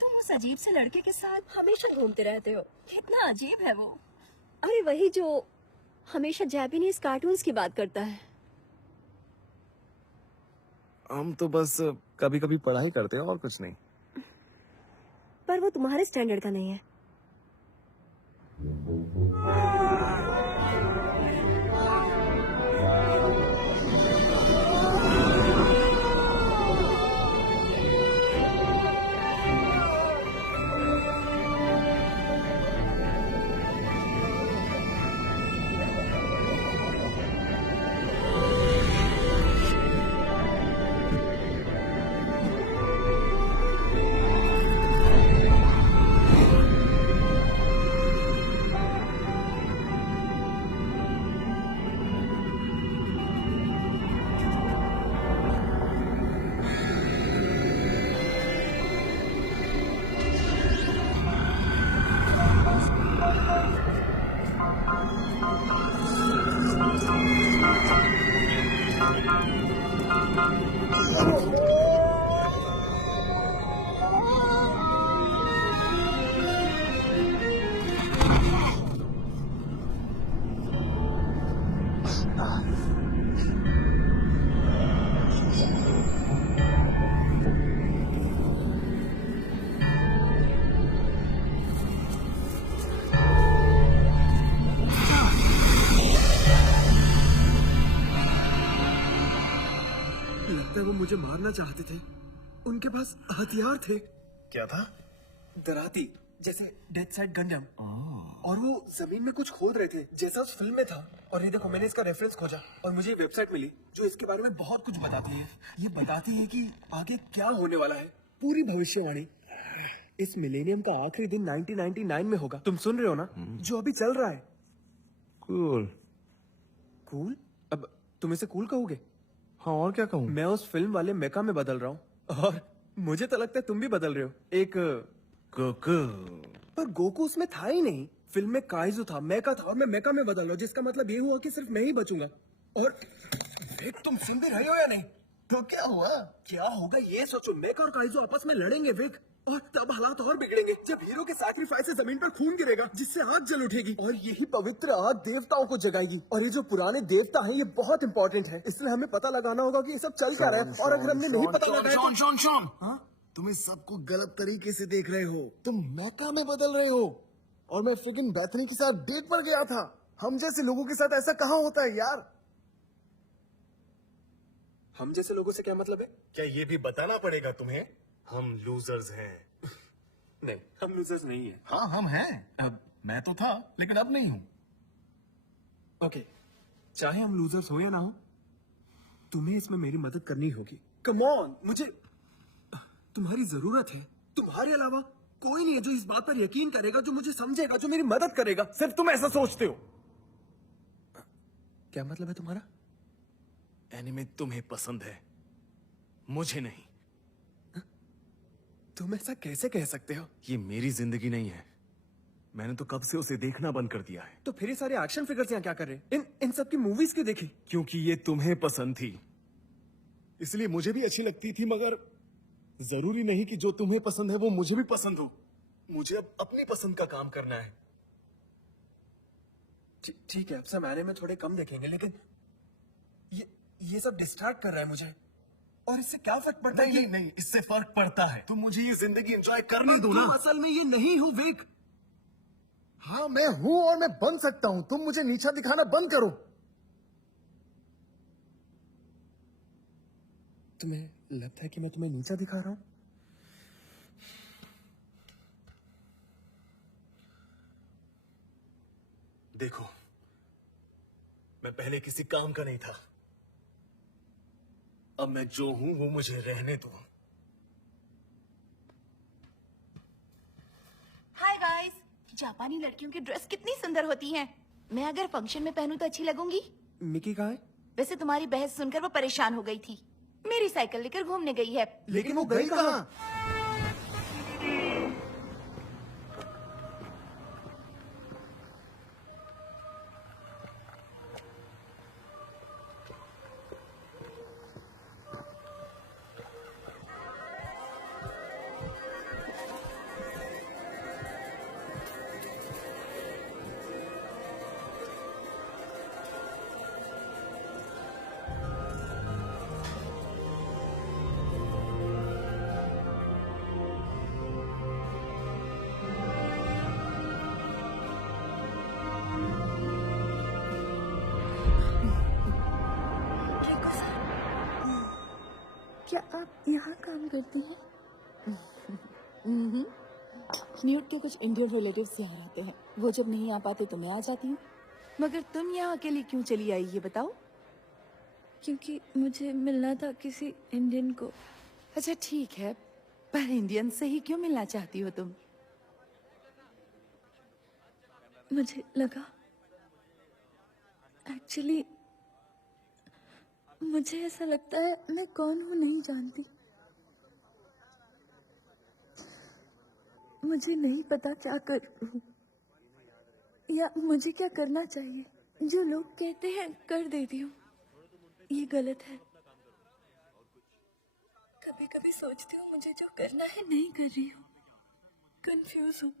तुम उस अजीब से लड़के के साथ हमेशा घूमते रहते हो, कितना अजीब है वो। अरे वही जो हमेशा जापानीज कार्टून्स की बात करता है। हम तो बस कभी कभी पढ़ाई करते हैं और कुछ नहीं। पर वो तुम्हारे स्टैंडर्ड का नहीं है। लगता है वो मुझे मारना चाहते थे, उनके पास हथियार थे। क्या था? दराती, जैसे डेथ साइड गंडम। और वो जमीन में कुछ खोद रहे थे, जैसा उस फिल्म में था। और ये देखो, मैंने इसका रेफरेंस खोजा और मुझे वेबसाइट मिली जो इसके बारे में बहुत कुछ बताती है। ये बताती है कि आगे क्या होने वाला है, पूरी भविष्यवाणी। इस मिलेनियम का आखिरी दिन 1999 में होगा। तुम सुन रहे हो ना? जो अभी चल रहा है। कूल। कूल? अब तुम इसे कूल कहोगे? हाँ, और क्या कहूँ? मैं उस फिल्म वाले मेका में बदल रहा हूँ, और मुझे तो लगता है तुम भी बदल रहे हो। एक गोकू। पर गोकू उसमें था ही नहीं। फिल्म में काइजू था, मेका था, और मैं मेका में बदल रहा हूँ, जिसका मतलब ये हुआ कि सिर्फ मैं ही बचूंगा। और विक, तुम सुन भी रहे हो या नहीं? तो क्या हुआ? क्या होगा ये सोचो। मेका और काइजू आपस में लड़ेंगे विक, और तब हालात और बिगड़ेंगे जब हीरो के सैक्रिफाइस से जमीन पर खून गिरेगा, जिससे आग जल उठेगी, और यही पवित्र आग देवताओं को जगाएगी। और ये जो पुराने देवता हैं, ये बहुत इंपॉर्टेंट है, इसलिए हमें पता लगाना होगा कि ये सब चल क्या रहा है। और अगर हमने नहीं पता लगाया शॉन, तुम इस सबको गलत तरीके से देख रहे हो। तुम मेका में बदल रहे हो, और मैं फ्रिकिंग बेथनी के साथ डेट पर गया था। हम जैसे लोगों के साथ ऐसा कहाँ होता है यार? हम जैसे लोगों से क्या मतलब है? क्या ये भी बताना पड़ेगा तुम्हें? हम लूजर्स हैं। नहीं, हम लूजर्स नहीं है। हाँ, हम हैं। अब मैं तो था, लेकिन अब नहीं हूँ। ओके, चाहे हम लूजर्स हो या ना हो, तुम्हें इसमें मेरी मदद करनी होगी। कम ऑन, मुझे तुम्हारी जरूरत है। तुम्हारे अलावा कोई नहीं है जो इस बात पर यकीन करेगा, जो मुझे समझेगा, जो मेरी मदद करेगा। सिर्फ तुम ऐसा सोचते हो। क्या मतलब है तुम्हारा? एनिमे तुम्हें पसंद है, मुझे नहीं। तुम ऐसा कैसे कह सकते हो? ये मेरी जिंदगी नहीं है। मैंने तो कब से उसे देखना बंद कर दिया है। तो फिर ये सारे एक्शन फिगर्स यहाँ क्या कर रहे हैं? इन सब की मूवीज क्यों देखी? क्योंकि ये तुम्हें पसंद थी, इसलिए मुझे भी अच्छी लगती थी। मगर जरूरी नहीं कि जो तुम्हें पसंद है वो मुझे भी पसंद हो। मुझे अब अपनी पसंद का काम करना है। ठीक है, अब समाने में थोड़े कम देखेंगे, लेकिन ये सब डिस्ट्रैक्ट कर रहा है मुझे। और इससे क्या फर्क पड़ता है? नहीं, इससे फर्क पड़ता है। तुम मुझे ये जिंदगी एंजॉय करने दो ना। असल में ये नहीं हूँ विक। हाँ, मैं हूँ और मैं बन सकता हूँ। तुम मुझे नीचा दिखाना बंद करो। तुम्हें लगता है कि मैं तुम्हें नीचा दिखा रहा हूँ? देखो, मैं पहले किसी काम का नहीं था। अब मैं जो हूं वो मुझे रहने दो। हाय गाइस, जापानी लड़कियों की ड्रेस कितनी सुंदर होती हैं। मैं अगर फंक्शन में पहनूं तो अच्छी लगूंगी। मिकी कहाँ है? वैसे तुम्हारी बहस सुनकर वो परेशान हो गई थी। मेरी साइकिल लेकर घूमने गई है। लेकिन वो गई कहाँ? क्या आप यहाँ काम करती हैं? न्यूट के कुछ इंडियन रिलेटिव्स यहाँ रहते हैं। वो जब नहीं आ पाते तो मैं आ जाती हूँ। मगर तुम यहाँ अकेली क्यों चली आई ये बताओ। क्योंकि मुझे मिलना था किसी इंडियन को। अच्छा ठीक है, पर इंडियन से ही क्यों मिलना चाहती हो तुम? मुझे लगा, एक्चुअली मुझे ऐसा लगता है मैं कौन हूँ नहीं जानती। मुझे नहीं पता क्या करूँ या मुझे क्या करना चाहिए। जो लोग कहते हैं कर देती हूँ, ये गलत है। कभी कभी सोचती हूँ मुझे जो करना है नहीं कर रही हूँ, कंफ्यूज हूँ।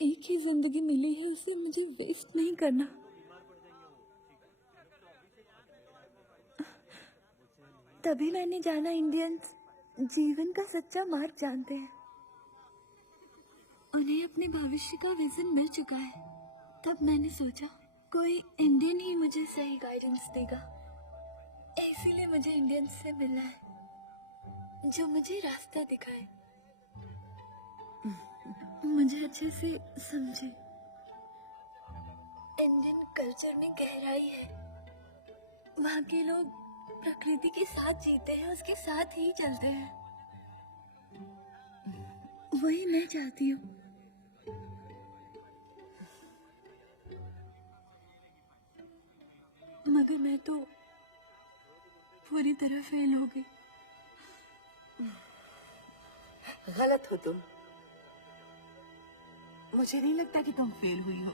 एक ही जिंदगी मिली है, उसे मुझे वेस्ट नहीं करना। तभी मैंने जाना इंडियंस जीवन का सच्चा मार्ग जानते हैं। उन्हें अपने भविष्य का विजन मिल चुका है। तब मैंने सोचा कोई इंडियन ही मुझे सही गाइडेंस देगा। इसीलिए मुझे इंडियंस से मिलना है, जो मुझे रास्ता दिखाए, मुझे अच्छे से समझे। इंडियन कल्चर में गहराई है। वहाँ के लोग प्रकृति के साथ जीते हैं, उसके साथ ही चलते हैं। वही मैं चाहती हूँ। मगर मैं तो पूरी तरह फेल हो गई। गलत हो तुम। मुझे नहीं लगता कि तुम फेल हुई हो।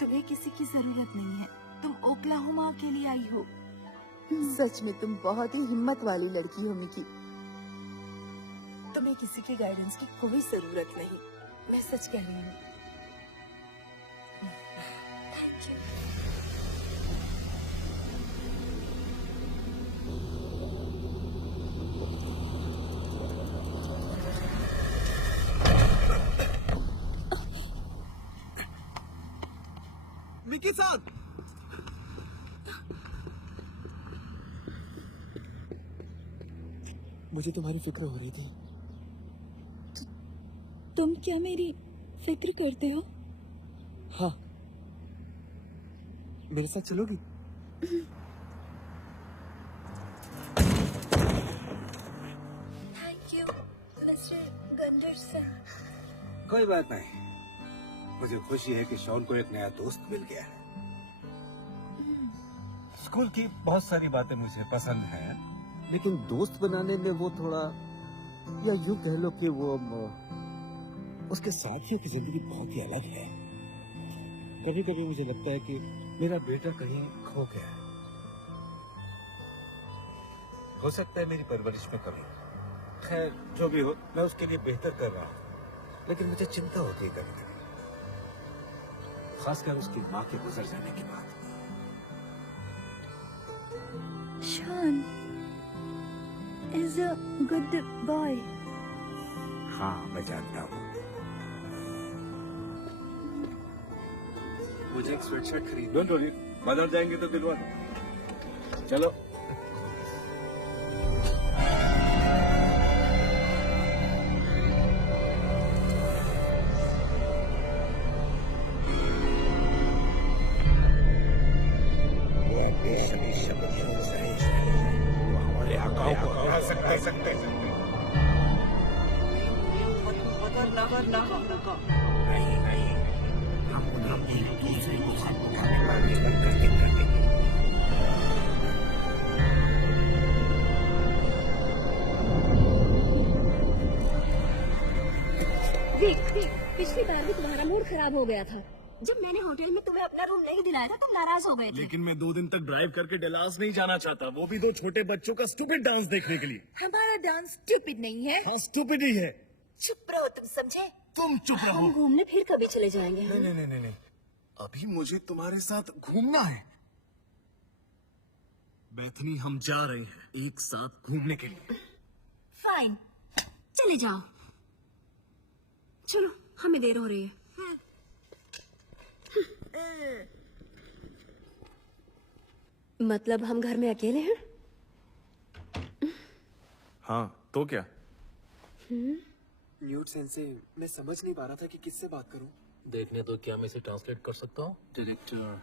तुम्हें किसी की जरूरत नहीं है। तुम ओक्लाहोमा के लिए आई हो। सच में तुम बहुत ही हिम्मत वाली लड़की हो मिकी। तुम्हें किसी की गाइडेंस की कोई जरूरत नहीं। मैं सच कह रही हूँ। Thank you. मिकी साहब, मुझे तुम्हारी फिक्र हो रही थी। तुम क्या मेरी फिक्र करते हो? हाँ, मेरे साथ चलोगी? Thank you mister Gunderson. कोई बात नहीं। मुझे खुशी है कि शॉन को एक नया दोस्त मिल गया है। स्कूल की बहुत सारी बातें मुझे पसंद हैं, लेकिन दोस्त बनाने में वो थोड़ा, या यूं कह लो कि वो उसके साथियों की जिंदगी बहुत ही अलग है। कभी कभी मुझे लगता है कि मेरा बेटा कहीं खो गया है। हो सकता है मेरी परवरिश में कमी। खैर जो भी हो, मैं उसके लिए बेहतर कर रहा हूँ, लेकिन मुझे चिंता होती है कभी कभी, खासकर उसकी माँ के गुजर जाने के बाद। Shawn is a good boy. हाँ, मैं जानता हूँ। मुझे एक स्वेटशर्ट खरीद। डोंट वरी, बाजार जाएंगे तो दिलवा दो। चलो। हमारे आकाओं को हरा सकते नहीं, हम एक दूसरे को खत्म करने वाले करके देख, पिछली बार भी तुम्हारा मूड खराब हो गया था जब मैंने होटल में तुम्हें अपना रूम नहीं दिलाया था। तुम नाराज हो गए थे। लेकिन मैं 2 दिन तक ड्राइव करके डलास नहीं जाना चाहता, वो भी 2 छोटे बच्चों का स्टूपिड डांस देखने के लिए। हमारा डांस स्टूपिड नहीं है। हाँ स्टूपिड ही है। चुप रहो, तुम समझे? तुम चुप रहो। हम घूमने फिर कभी चले जाएंगे। नहीं, अभी मुझे तुम्हारे साथ घूमना है। बेथनी, हम जा रहे हैं एक साथ घूमने के लिए। फाइन, चले जाओ। चलो, हमें देर हो रही है। मतलब हम घर में अकेले हैं? हाँ तो क्या? म्यूट सेंसे, मैं समझ नहीं पा रहा था कि किससे बात करूं। देखने तो क्या मैं इसे ट्रांसलेट कर सकता हूँ। डायरेक्टर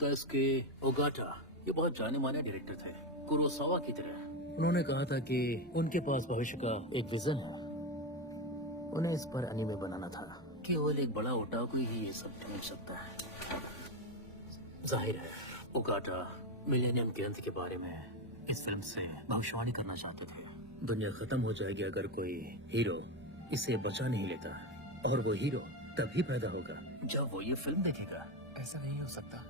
दाइसुके ओगाटा, ये बहुत जाने माने डायरेक्टर थे, कुरोसावा की तरह। उन्होंने कहा था कि उनके पास भविष्य का एक विजन है। उन्हें इस पर एनीमे बनाना था। केवल एक बड़ा ओटाकू ही ये सब समझ सकता है। जाहिर है ओगाटा मिलेनियम के अंत के बारे में इस फिल्म से भविष्यवाणी करना चाहते थे। दुनिया खत्म हो जाएगी अगर कोई हीरो इसे बचा नहीं लेता, और वो हीरो तभी पैदा होगा जब वो ये फिल्म देखेगा। ऐसा नहीं हो सकता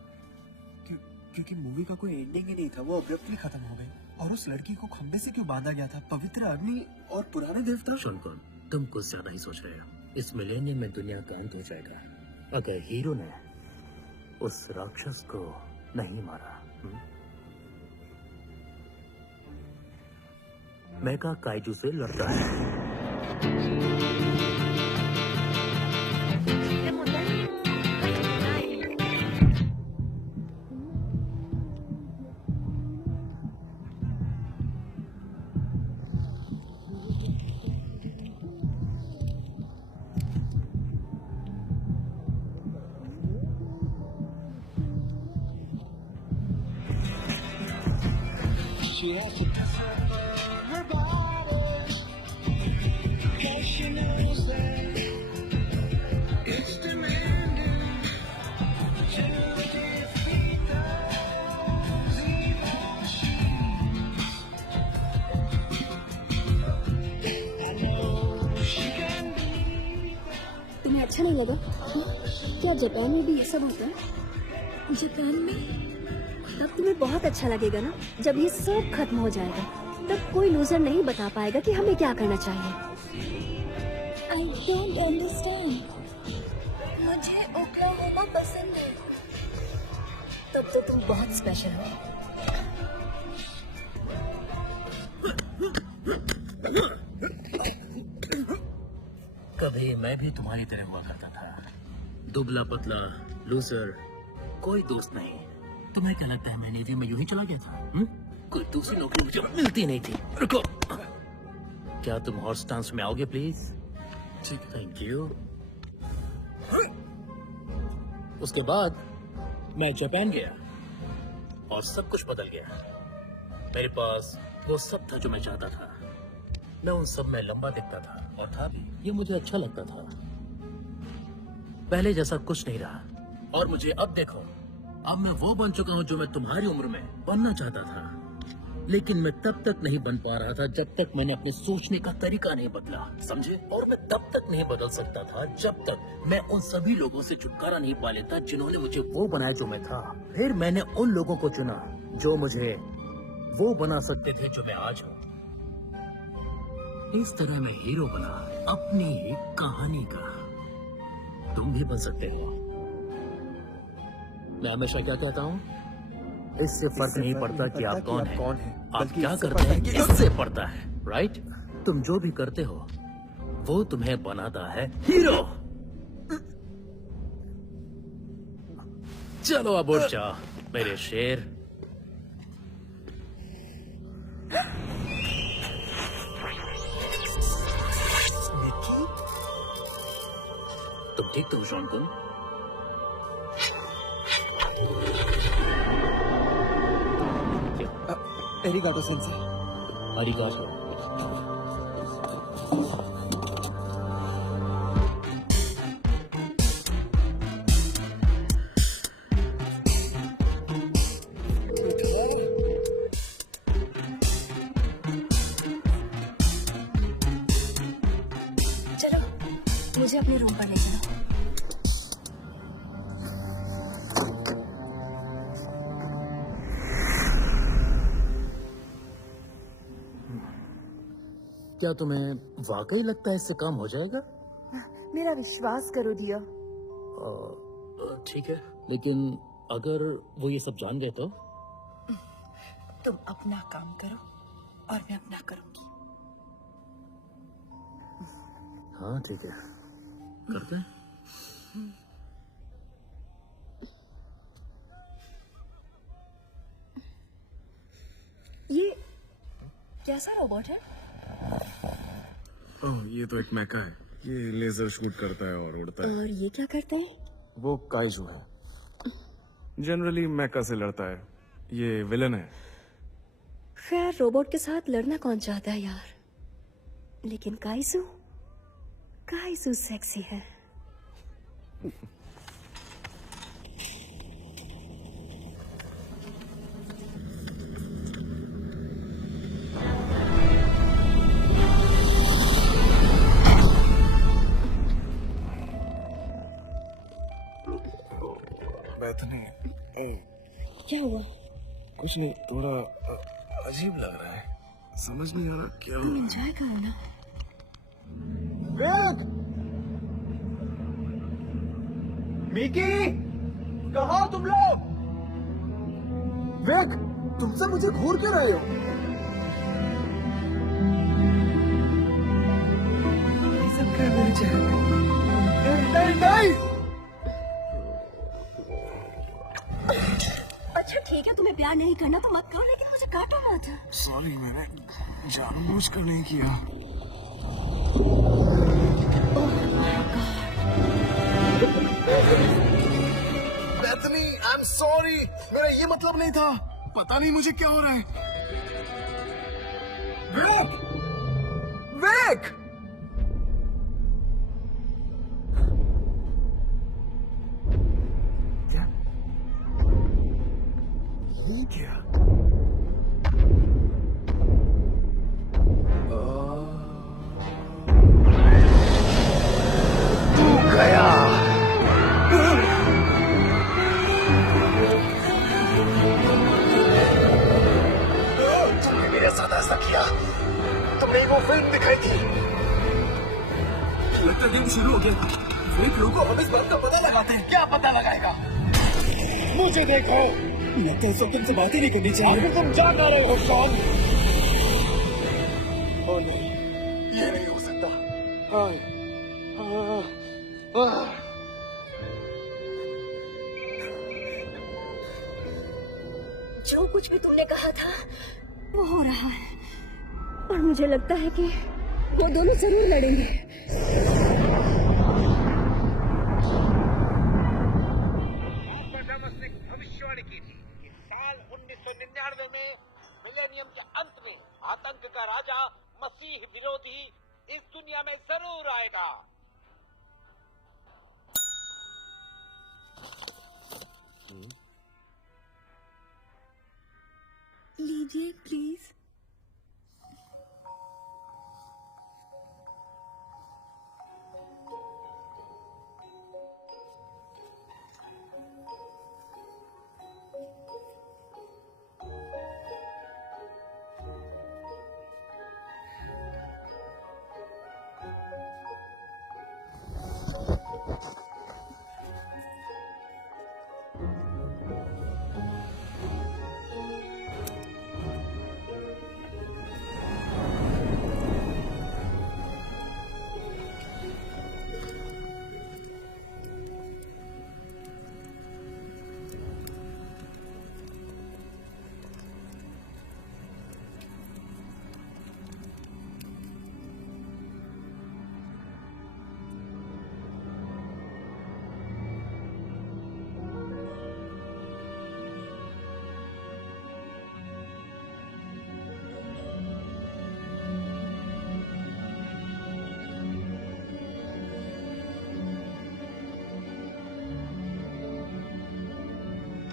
क्योंकि मूवी का कोई एंडिंग ही नहीं था, वो अब्रप्टली खत्म हो गई। और उस लड़की को खंबे से क्यों बांधा गया था? पवित्र अग्नि और पुराने देवता। शुनकुन, तुम कुछ ज्यादा ही सोच रहे हो। इस मिलेनियम में दुनिया का अंत हो जाएगा अगर हीरो ने उस राक्षस को नहीं मारा। मेगा काइजू से लड़ता है। She has to cover her body, 'cause she knows that it's demanding to defeat those emotions. I know she can be. तुम्हें अच्छा नहीं लगा? क्या जापान में भी ये सब होता है? जापान में? तब तुम्हें बहुत अच्छा लगेगा ना, जब ये सब खत्म हो जाएगा। तब कोई लूजर नहीं बता पाएगा कि हमें क्या करना चाहिए। I don't understand. मुझे ओक्लाहोमा पसंद है। तब तो तुम बहुत स्पेशल हो। कभी मैं भी तुम्हारी तरह हुआ करता था, दुबला पतला लूजर, कोई दोस्त नहीं। तुम्हें क्या लगता है मैं नेवी में यूं ही चला गया था? कोई दूसरी नौकरी मुझे मिलती नहीं थी। रुको, क्या तुम हॉर्स डांस में आओगे प्लीज? ठीक, थैंक यू। उसके बाद मैं जापान गया और सब कुछ बदल गया। मेरे पास वो सब था जो मैं चाहता था। मैं उन सब में लंबा दिखता था और था भी, ये मुझे अच्छा लगता था। पहले जैसा कुछ नहीं रहा। और मुझे अब देखो, अब मैं वो बन चुका हूँ जो मैं तुम्हारी उम्र में बनना चाहता था। लेकिन मैं तब तक नहीं बन पा रहा था जब तक मैंने अपने सोचने का तरीका नहीं बदला, समझे? और मैं तब तक नहीं बदल सकता था जब तक मैं उन सभी लोगों से छुटकारा नहीं पा लेता जिन्होंने मुझे वो बनाया जो मैं था। फिर मैंने उन लोगों को चुना जो मुझे वो बना सकते थे जो मैं आज हूँ। इस तरह मैं हीरो बना अपनी एक कहानी का। तुम भी बन सकते हो। मैं हमेशा क्या कहता हूँ, इससे फर्क नहीं पड़ता कि आप कौन हैं, आप क्या करते हैं इससे पड़ता है, राइट? तुम जो भी करते हो वो तुम्हें बनाता है हीरो। चलो अब उठ जाओ। मेरे शेर। तुम ठीक तो हो शॉन्टन? एरिगातो सेंसेई। अरिगातो। चलो मुझे अपने रूम पर ले चलो। क्या तुम्हें वाकई लगता है इससे काम हो जाएगा? मेरा विश्वास करो डियर। ठीक है, लेकिन अगर वो ये सब जान गए तो? तुम अपना काम करो और मैं अपना करूंगी। हाँ ठीक है, करते हैं। ये कैसा रोबोट है? ओह, ये तो एक मैका है। ये लेजर शूट करता है और उड़ता है। और ये क्या करते हैं? वो काइजू है। जनरली मैका से लड़ता है। ये विलन है। खैर रोबोट के साथ लड़ना कौन चाहता है यार, लेकिन काइजू काइजू सेक्सी है। बैठने। ओह, क्या हुआ? कुछ नहीं, थोड़ा अजीब लग रहा है। समझ नहीं आ रहा क्या तुम हुआ। एंजॉय करो ना। मिकी, कहाँ हो तुम लोग? वेक, तुमसे मुझे घूर क्यों रहे हो? ये सब क्या मेरे चेहरे पे? नहीं नहीं। अच्छा ठीक है, तुम्हें प्यार नहीं करना तो मत करो, लेकिन मुझे काटो मत। सॉरी, मैंने जानबूझकर नहीं किया। Bethany, I am sorry. मेरा ये मतलब नहीं था। पता नहीं मुझे क्या हो रहा है। वेक, क्या? ये क्या? तू गया। तुमने मेरे साथ ऐसा किया। तुमने वो फिल्म दिखाई थी। लगता है गेम शुरू हो गया। फेक लोगों हम इस बात का पता लगाते हैं। क्या पता लगाएगा? मुझे देखो। लगता है सब तुमसे बात ही नहीं करनी चाहिए। आखिर तुम जा रहे हो कौन? ओह नहीं, ये नहीं हो सकता। हाँ, हाँ, हाँ। जो कुछ भी तुमने कहा था वो हो रहा है, और मुझे लगता है कि वो दोनों जरूर लड़ेंगे। नॉस्ट्राडामस ने भविष्यवाणी की थी कि साल 1999 में मिलेनियम के अंत में आतंक का राजा मसीह विरोधी इस दुनिया में जरूर आएगा। लीजिए प्लीज।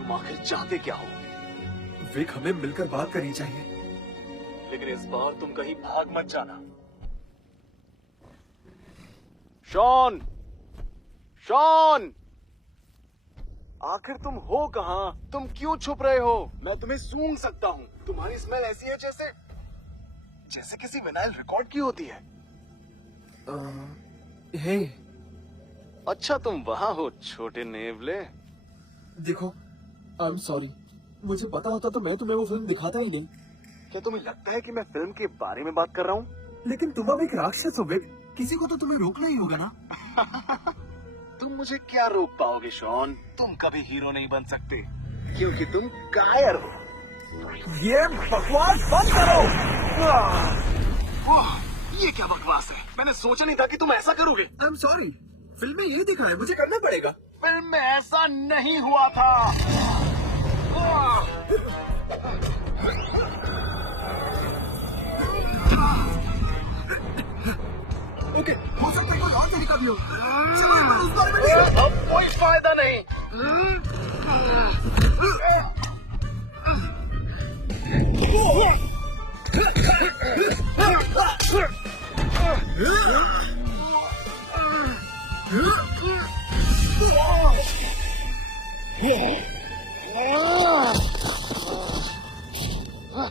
तुम आखिर चाहते क्या हो? विक, हमें मिलकर बात करनी चाहिए, लेकिन इस बार तुम कहीं भाग मत जाना। शॉन, शॉन, आखिर तुम हो कहाँ? तुम क्यों छुप रहे हो? मैं तुम्हें सूंघ सकता हूँ। तुम्हारी स्मेल ऐसी है जैसे जैसे किसी विनाइल रिकॉर्ड की होती है। हे, अच्छा तुम वहाँ हो छोटे नेवले। देखो, आई एम सॉरी, मुझे पता होता तो मैं तुम्हें वो फिल्म दिखाता ही नहीं। क्या तुम्हें लगता है कि मैं फिल्म के बारे में बात कर रहा हूँ? लेकिन तुम अब एक राक्षस हो विक, किसी को तो तुम्हें रोकना ही होगा ना। तुम मुझे क्या रोक पाओगे शॉन? तुम कभी हीरो नहीं बन सकते क्योंकि तुम कायर हो। ये बकवास बंद करो। ये क्या बकवास है? मैंने सोचा नहीं था कि तुम ऐसा करोगे। आई एम सॉरी, फिल्म में यही दिखा है, मुझे करना पड़ेगा। फिल्म में ऐसा नहीं हुआ था। ओके, हो सकता है कोई और तरीका भी हो। अब कोई फायदा नहीं।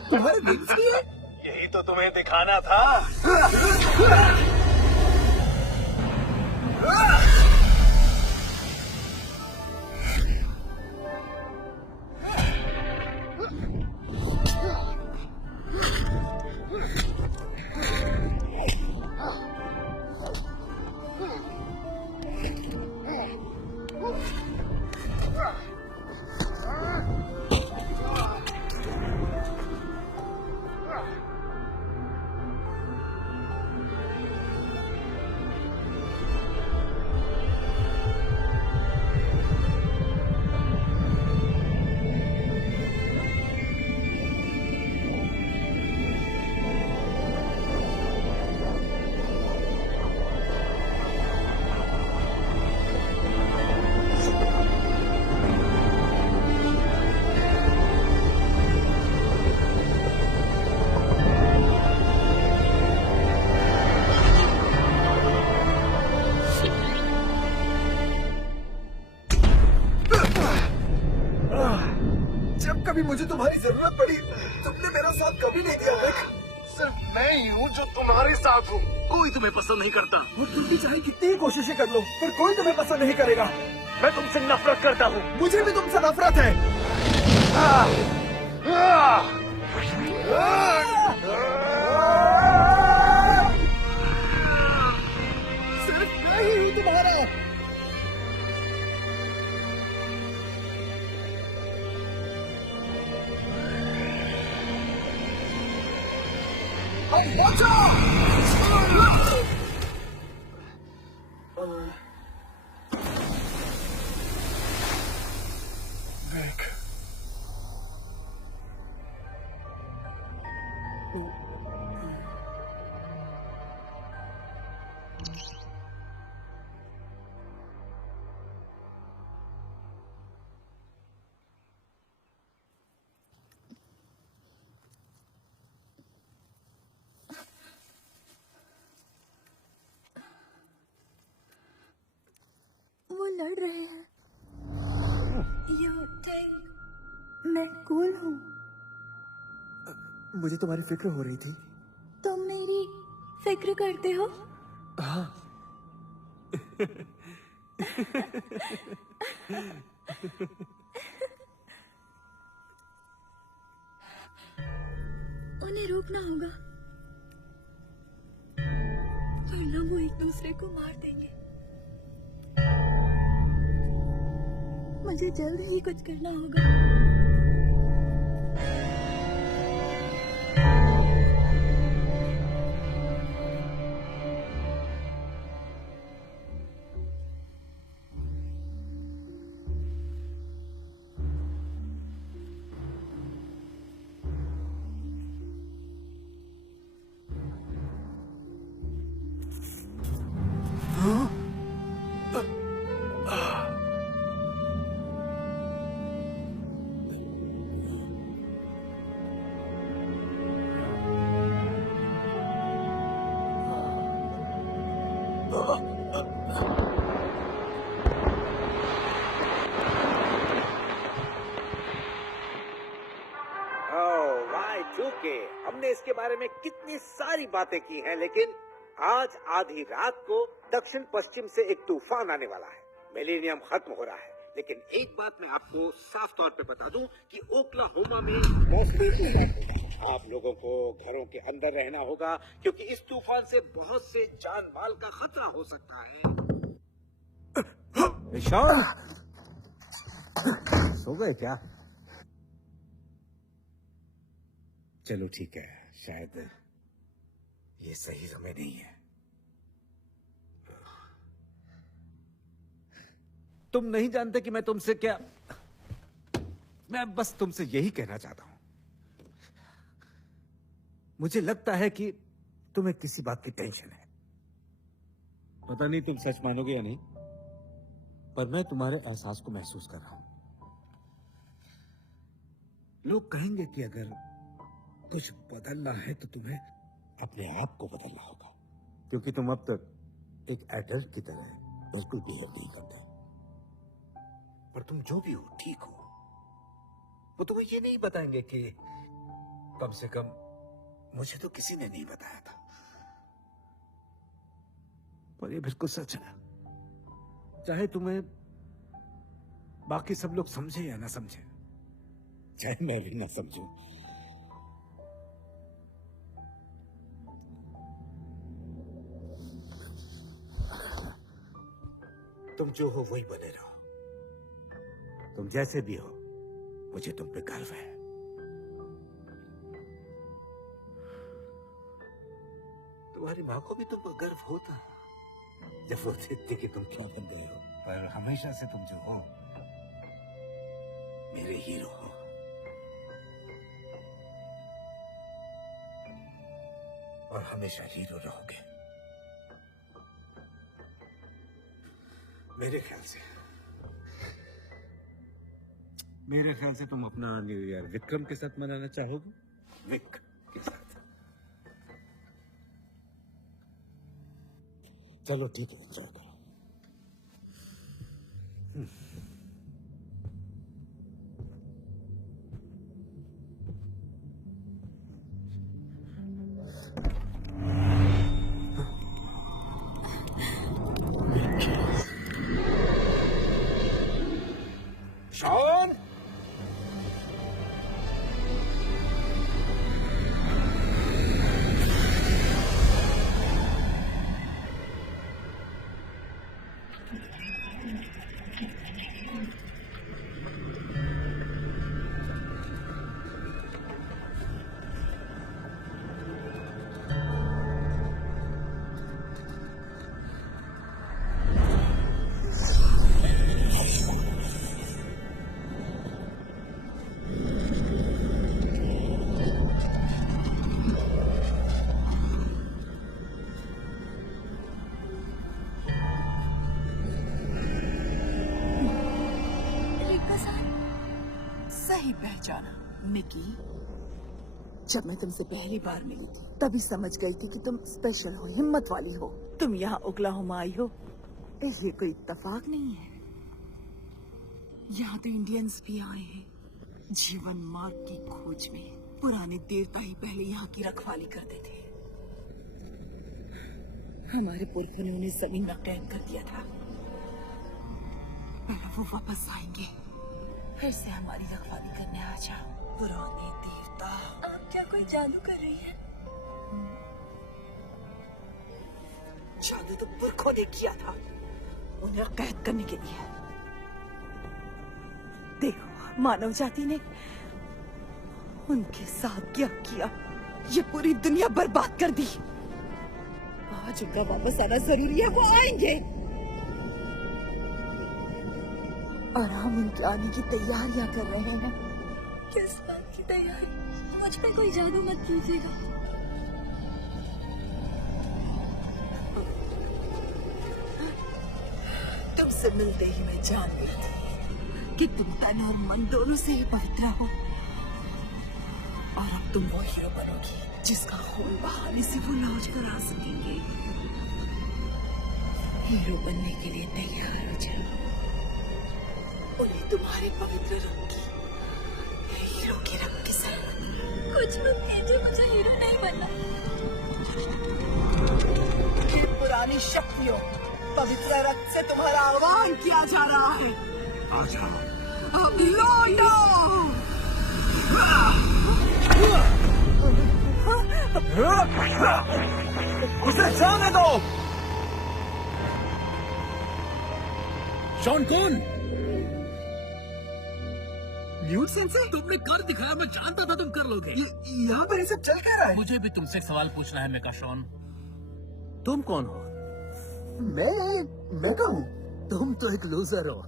तुम्हारे विंग्स भी है? यही तो तुम्हें दिखाना था। जब कभी मुझे तुम्हारी जरूरत पड़ी, तुमने मेरा साथ कभी नहीं दिया विक। सिर्फ मैं ही हूँ जो तुम्हारे साथ हूँ। कोई तुम्हें पसंद नहीं करता। और तुम भी चाहे कितनी ही कोशिशें कर लो, पर कोई तुम्हें पसंद नहीं करेगा। मैं तुमसे नफरत करता हूँ। मुझे भी तुमसे नफरत है। सिर्फ मैं ही हूँ तुम्हारा। वो लड़ रहे हैं। You think मैं कूल हूँ? मुझे तुम्हारी फिक्र हो रही थी। तुम मेरी फिक्र करते हो? हाँ। उन्हें रोकना होगा, वरना वो एक दूसरे को मार देंगे। मुझे जल्द ही कुछ करना होगा। Y2K, हमने इसके बारे में कितनी सारी बातें की हैं, लेकिन आज आधी रात को दक्षिण पश्चिम से एक तूफान आने वाला है। मिलेनियम खत्म हो रहा है, लेकिन एक बात मैं आपको साफ तौर पे बता दूं कि ओक्लाहोमा में मौसमी तूफान होगा। आप लोगों को घरों के अंदर रहना होगा, क्योंकि इस तूफान से बहुत से जान माल का खतरा हो सकता है। ईशान, सो गए क्या? चलो ठीक है, शायद ये सही समय नहीं है। तुम नहीं जानते कि मैं तुमसे क्या, मैं बस तुमसे यही कहना चाहता हूं। मुझे लगता है कि तुम्हें किसी बात की टेंशन है। पता नहीं तुम सच मानोगे या नहीं, पर मैं तुम्हारे एहसास को महसूस कर रहा हूं। लोग कहेंगे कि अगर कुछ बदलना है तो तुम्हें अपने आप को बदलना होगा, क्योंकि तुम अब तक एक एडल्ट की तरह बिल्कुल बिहेव नहीं करते। पर तुम जो भी हो ठीक हो। वो तुम्हें ये नहीं बताएंगे कि कम से कम मुझे तो किसी ने नहीं बताया था। पर ये बिल्कुल सच है, चाहे तुम्हें बाकी सब लोग समझे या ना समझे, चाहे मैं भी ना समझूं। तुम जो हो वही बने रहो। तुम जैसे भी हो, मुझे तुम पे गर्व है। तुम्हारी माँ को भी तुम पर गर्व होता है जब वो देखती कि तुम क्या बन गए हो। पर हमेशा से तुम जो हो मेरे हीरो हो। और हमेशा हीरो रहोगे। मेरे ख्याल से तुम अपना न्यू ईयर विक्रम के साथ मनाना चाहोगे? विक के साथ। चलो ठीक है, एंजॉय करो। शॉन, सही पहचाना निकी। जब मैं तुमसे पहली बार मिली थी तभी समझ गई थी कि तुम स्पेशल हो, हिम्मत वाली हो। तुम यहाँ ओक्लाहोमा आई हो, ये कोई इत्तेफाक नहीं है। यहाँ तो इंडियंस भी आए हैं जीवन मार्ग की खोज में। पुराने देवता ही पहले यहाँ की रखवाली करते थे। हमारे पुरखों ने उन्हें जमीन में कैद कर दिया था। पहले वो वापस आएंगे, फिर से हमारी रखवाली करने आ जाओ। पुराने देवता। आप क्या कोई जादू कर रही है? जादू तो पुरखों ने किया था, उन्हें कैद करने के लिए। देखो मानव जाति ने उनके साथ क्या किया, ये पूरी दुनिया बर्बाद कर दी। आज उनका वापस आना जरूरी है, वो आएंगे और हम उनके आने की तैयारियां कर रहे हैं। किस बात की तैयारी? मुझ पर कोई जादू मत कीजिएगा। तुमसे मिलते ही मैं जान गई थी कि तुम तन और मन दोनों से ही पवित्र हो। और अब तुम वो हीरो बनोगी जिसका खून बहाने से वो लौट कर आ सकेंगे। हीरो बनने के लिए तैयार हो जाओ। उन्हें तुम्हारे पवित्र रंग की, हीरो के रंग के समान। कुछ मत कीजिए, मुझे हीरो नहीं बनना। पुरानी शक्तियों, पवित्र रक्त से तुम्हारा आह्वान किया जा रहा है। आ जाओ। अब लौटो। उसे जाने दो। शॉन कौन? न्यूट सेंसे, तुमने कर दिखाया, मैं जानता था तुम कर लोगे। यहाँ पर ये सब चल क्या रहा है? मुझे भी तुमसे एक सवाल पूछना है मेका शॉन। तुम कौन हो? मैं कहूँ? तुम तो एक लूजर हो,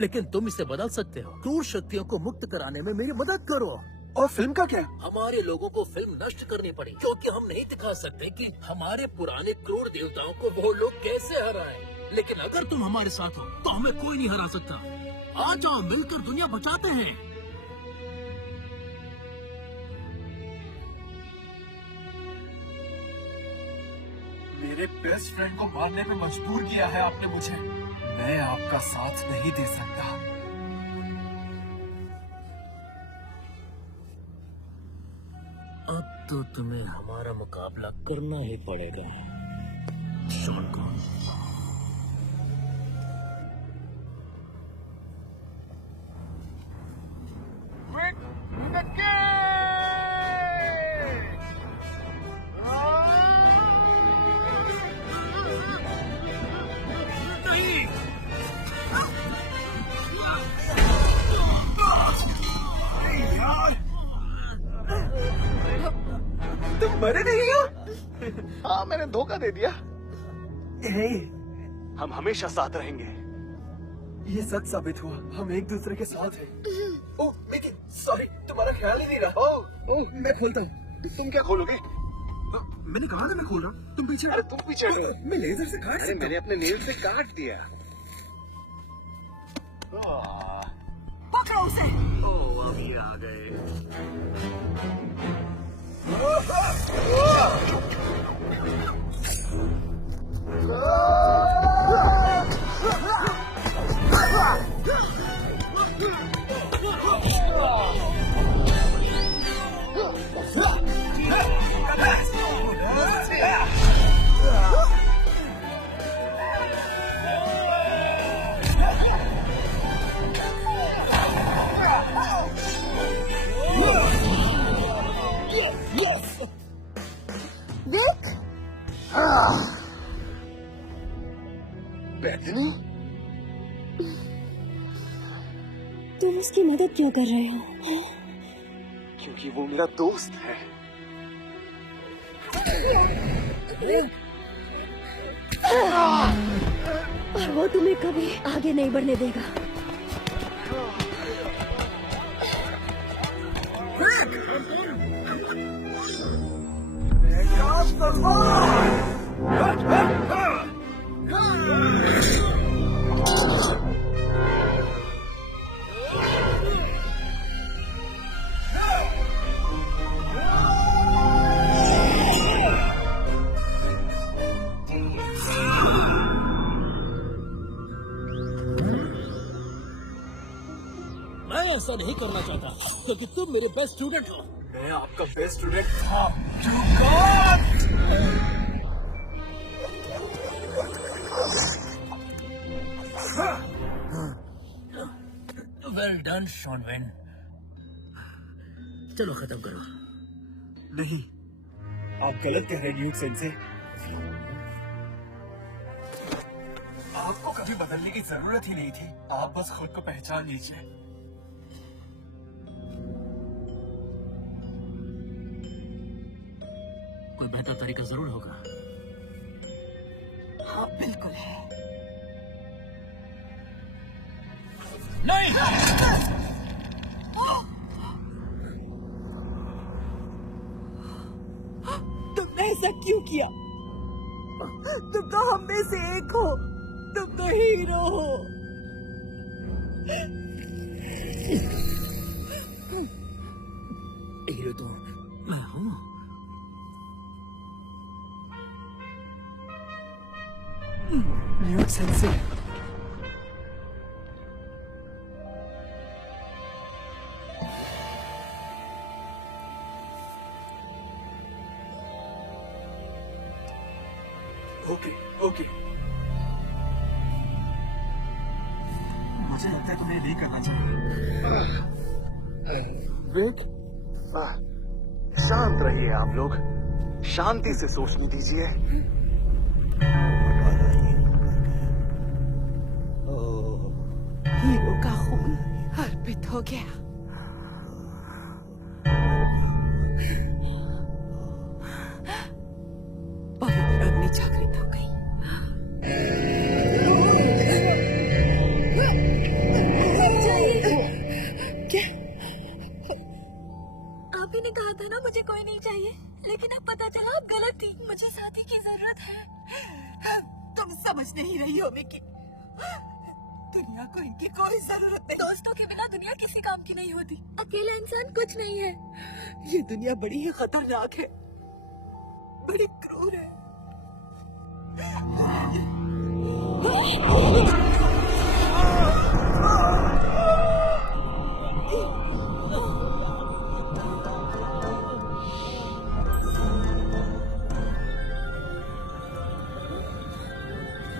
लेकिन तुम इसे बदल सकते हो। क्रूर शक्तियों को मुक्त कराने में मेरी मदद करो। और फिल्म का क्या? हमारे लोगों को फिल्म नष्ट करनी पड़ी, क्योंकि हम नहीं दिखा सकते कि हमारे पुराने क्रूर देवताओं को वो लोग कैसे हराए। लेकिन अगर तुम हमारे साथ हो तो हमें कोई नहीं हरा सकता। आ जाओ, मिलकर दुनिया बचाते हैं। मेरे बेस्ट फ्रेंड को मारने पे मजबूर किया है आपने मुझे। मैं आपका साथ नहीं दे सकता। अब तो तुम्हें हमारा मुकाबला करना ही पड़ेगा, शॉन कॉन। तुम मरे नहीं हो? हाँ, मैंने धोखा दे दिया। हे, हम हमेशा साथ रहेंगे। ये सच साबित हुआ, हम एक दूसरे के साथ हैं। ओह मिकी, सॉरी, तुम्हारा ख्याल ही नहीं रहा। ओह, मैं खोलता हूँ। तुम क्या खोलोगे? मैंने कहा था मैं खोल रहा हूँ, तुम पीछे। अरे तुम पीछे हटो। मैं लेजर से काट अरे मैंने अपने नेल से काट दिया। पकड़ो उसे। ओह, अभी आ गए। विक, बैठनी? तुम उसकी मदद क्यों कर रहे हो? क्योंकि वो मेरा दोस्त है। और वो तुम्हें कभी आगे नहीं बढ़ने देगा। मैं ऐसा नहीं करना चाहता, क्योंकि तुम मेरे बेस्ट स्टूडेंट हो। मैं आपका बेस्ट स्टूडेंट था। Well done Shawn Wayne. चलो खत्म करो। नहीं, आप गलत कह रहे हैं न्यूट सेंसे। आपको कभी बदलने की जरूरत ही नहीं थी। आप बस खुद को पहचान लीजिए। कोई बेहतर तरीका जरूर होगा। हाँ बिल्कुल है। नहीं, तुमने ऐसा क्यों किया? तुम तो हम में से एक हो। तुम तो हीरो हो। हीरो तो मैं हूँ। Newt sense. ओके ओके, मुझे लगता है तुम्हें नहीं करना चाहिए। विक, शांत रहिए आप लोग, शांति से सोचने दीजिए। हीरो का खून अर्पित हो गया। पवित्र अग्नि जागृत हो गई। क्या? आप ही ने कहा था ना मुझे कोई नहीं चाहिए, लेकिन अब पता चला आप गलत थी। मुझे शादी की जरूरत है। तुम समझ नहीं रही हो विकी, दुनिया को इनकी कोई जरूरत नहीं। दोस्तों के बिना दुनिया किसी काम की नहीं होती। अकेला इंसान कुछ नहीं है। ये दुनिया बड़ी ही खतरनाक है, बड़ी क्रूर है।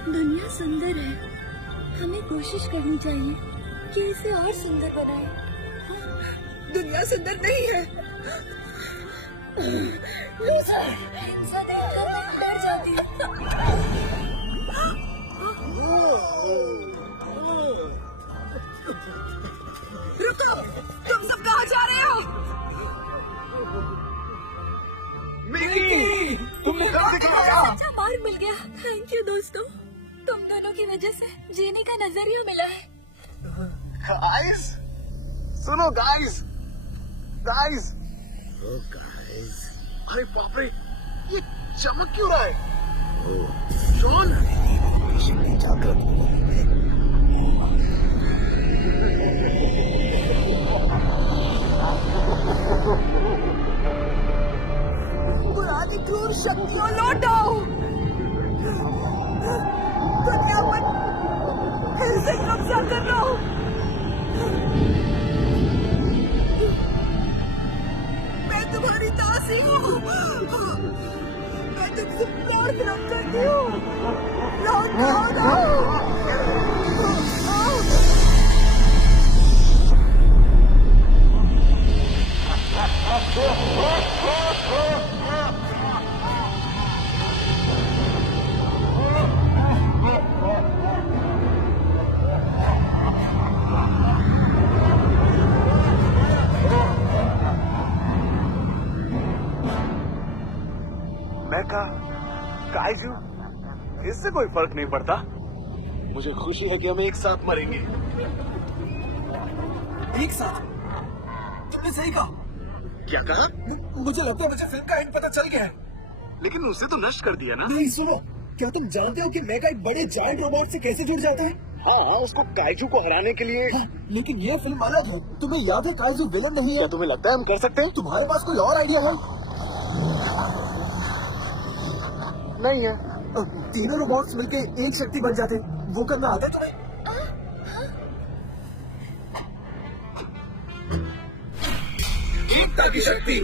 दुनिया सुंदर है, हमें कोशिश करनी चाहिए कि इसे और सुंदर बनाए। दुनिया सुंदर नहीं है। इंसान डर जाती है। रुको, तुम सब कहाँ जा रहे हो? मिकी, तुमने कब दिखाया? अच्छा मार मिल गया। थैंक यू दोस्तों, तुम दोनों की वजह से जीने का नजरिया मिला है। गाइस, सुनो गाइस, गाइस, अरे बाप रे, ये चमक क्यों रहा है? शॉन, पुरानी क्रूर शक्तियों लौट आओ। दुनिया पर फिर से कब्जा कर लो। मैं तुम्हारी दासी हूँ। मैं तुमसे प्यार करती हूँ। लौट आओ। मैका, काइजू, इससे कोई फर्क नहीं पड़ता। मुझे खुशी है कि हम एक साथ मरेंगे। एक साथ? तुमने सही कहा। क्या कहा? मुझे लगता है मुझे फिल्म का एंड पता चल गया है। लेकिन उसे तो नष्ट कर दिया ना। नहीं सुनो, क्या तुम जानते हो कि मेगा एक बड़े जायंट रोबोट से कैसे जुड़ जाता है? हाँ, उसको काइजू को हराने के लिए। हाँ, लेकिन ये फिल्म अलग है। तुम्हें याद है काइजू विलन नहीं है? क्या तुम्हें लगता है हम कर सकते हैं? तुम्हारे पास कोई और आइडिया है? नहीं है। तीनों रोबोट्स मिलके एक शक्ति बन जाते, वो करना आता है तुम्हें? एकता की शक्ति।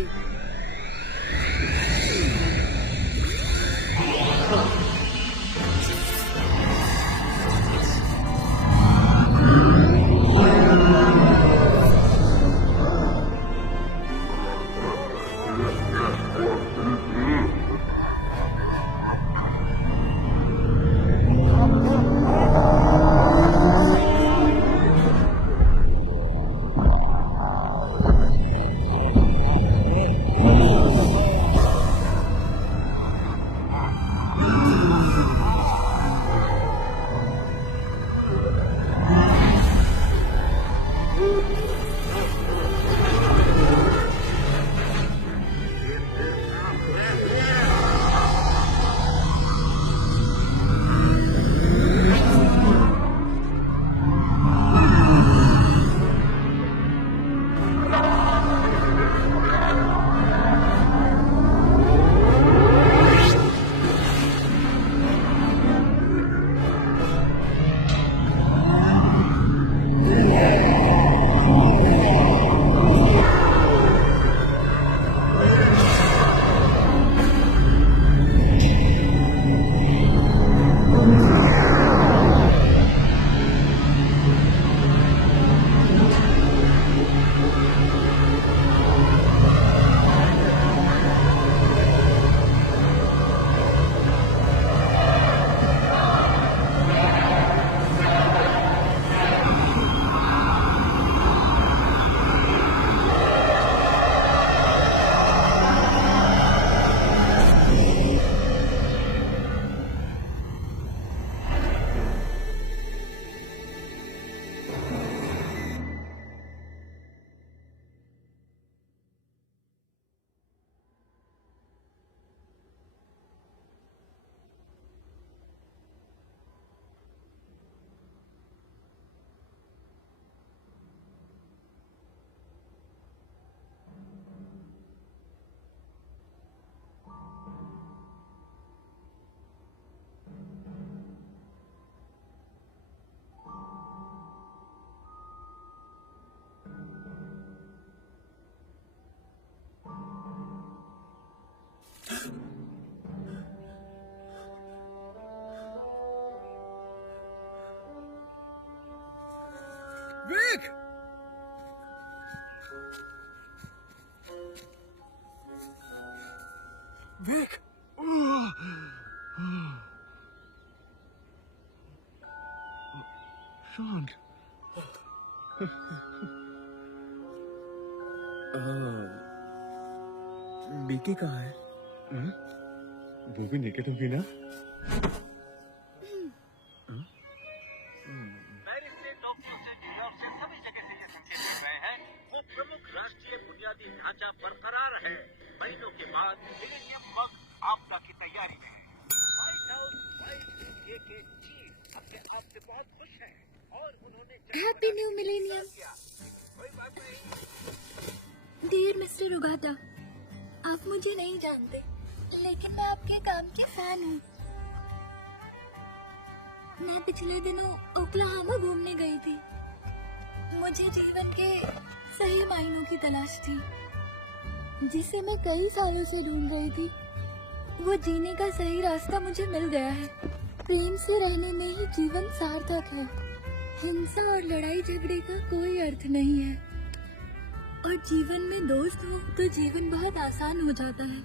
विक! विक! शांत। बीके कहाँ है? वो भी निकेतन होगी ना? प्रमुख राष्ट्रीय बुनियादी ढांचा बरकरार है। महीनों के बाद मिलेनियम वक्त आपदा की तैयारी में है। व्हाइट हाउस वाइस के चीफ अपने आप से बहुत खुश हैं और उन्होंने हैप्पी न्यू मिलेनियम। कोई बात नहीं। डियर मिस्टर उगाटा, आप मुझे नहीं जानते, लेकिन मैं आपके काम की फैन हूँ। मैं पिछले दिनों ओक्लाहोमा घूमने गई थी। मुझे जीवन के सही मायनों की तलाश थी, जिसे मैं कई सालों से ढूंढ रही थी। वो जीने का सही रास्ता मुझे मिल गया है। प्रेम से रहने में ही जीवन सार्थक है। हिंसा और लड़ाई झगड़े का कोई अर्थ नहीं है। और जीवन में दोस्त हो तो जीवन बहुत आसान हो जाता है।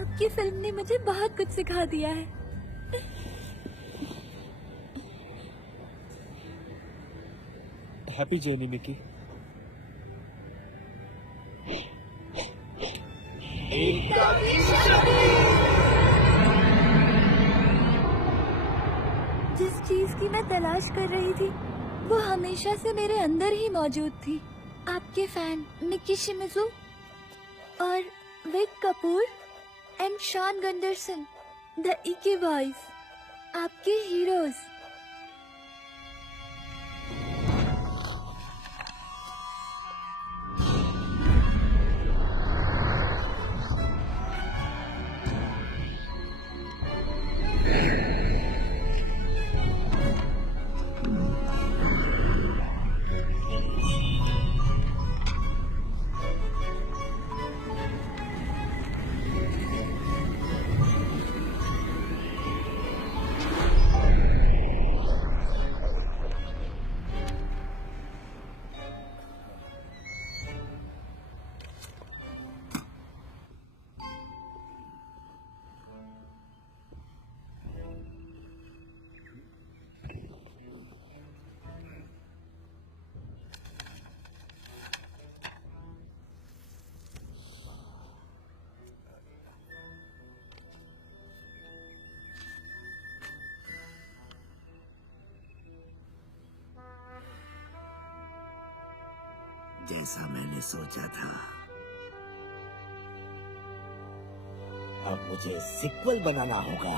आपकी फिल्म ने मुझे बहुत कुछ सिखा दिया है। Happy journey Mickey. जिस चीज की मैं तलाश कर रही थी वो हमेशा से मेरे अंदर ही मौजूद थी। आपके फैन मिकी शिमिज़ु और Vik Kapoor and Shawn Gunderson, the इकी बॉयज, आपके हीरोज। जैसा मैंने सोचा था, अब मुझे सिक्वल बनाना होगा।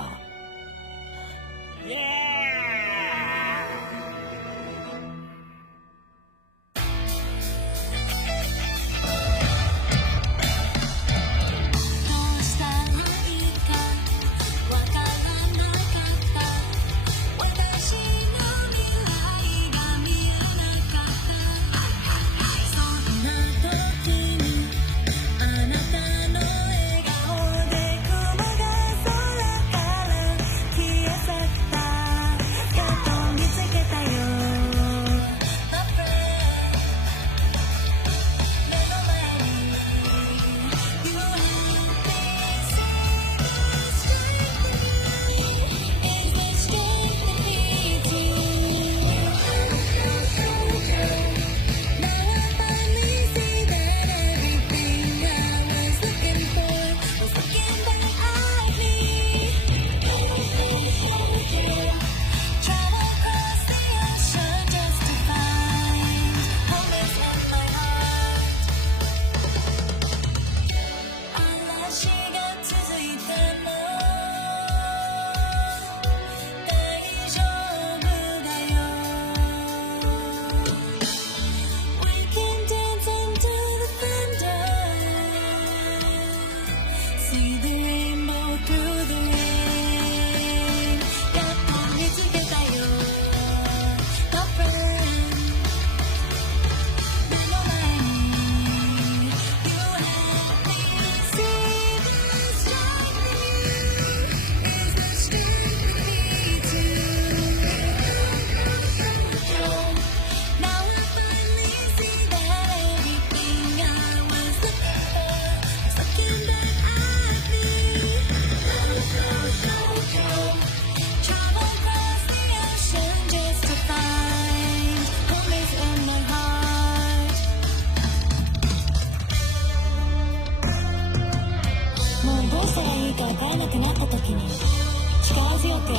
के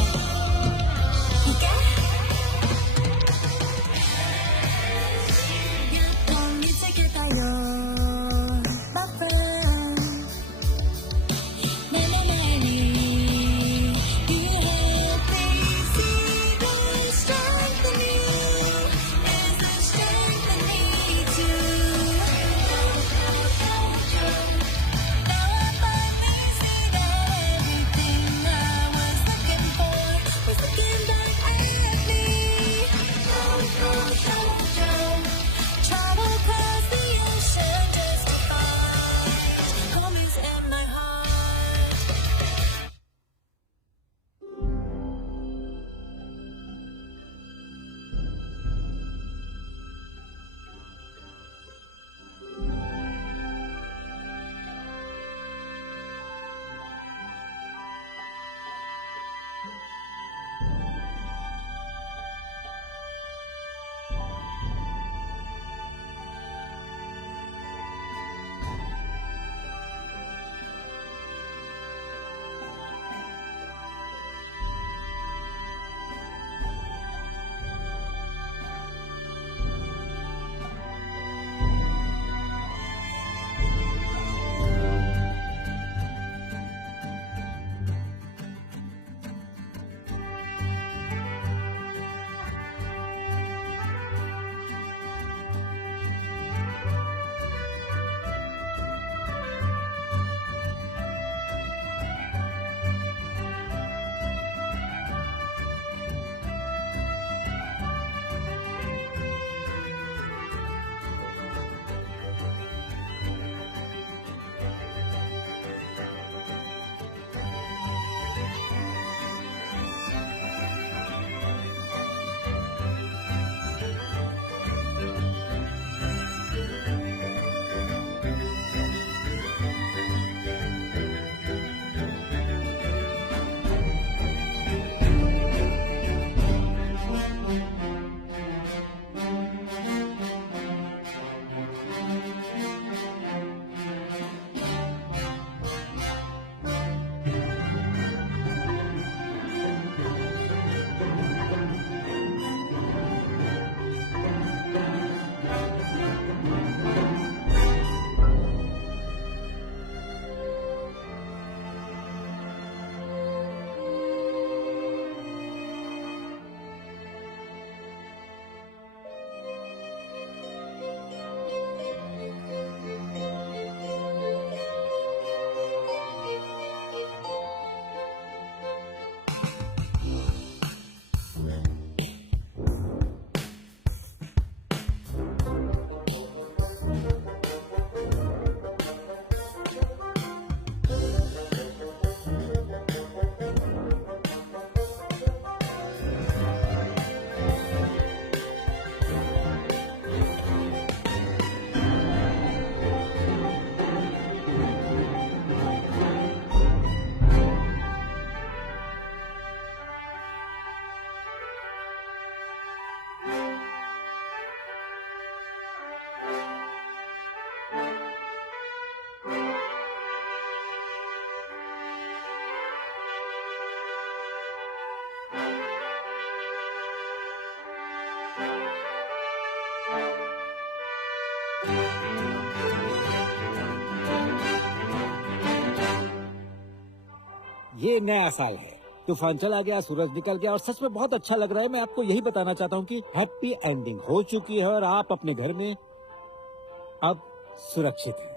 ठीक है Comienza que cayó papá ये नया साल है, तूफान चला गया, सूरज निकल गया और सच में बहुत अच्छा लग रहा है। मैं आपको यही बताना चाहता हूँ कि हैप्पी एंडिंग हो चुकी है और आप अपने घर में अब सुरक्षित हैं।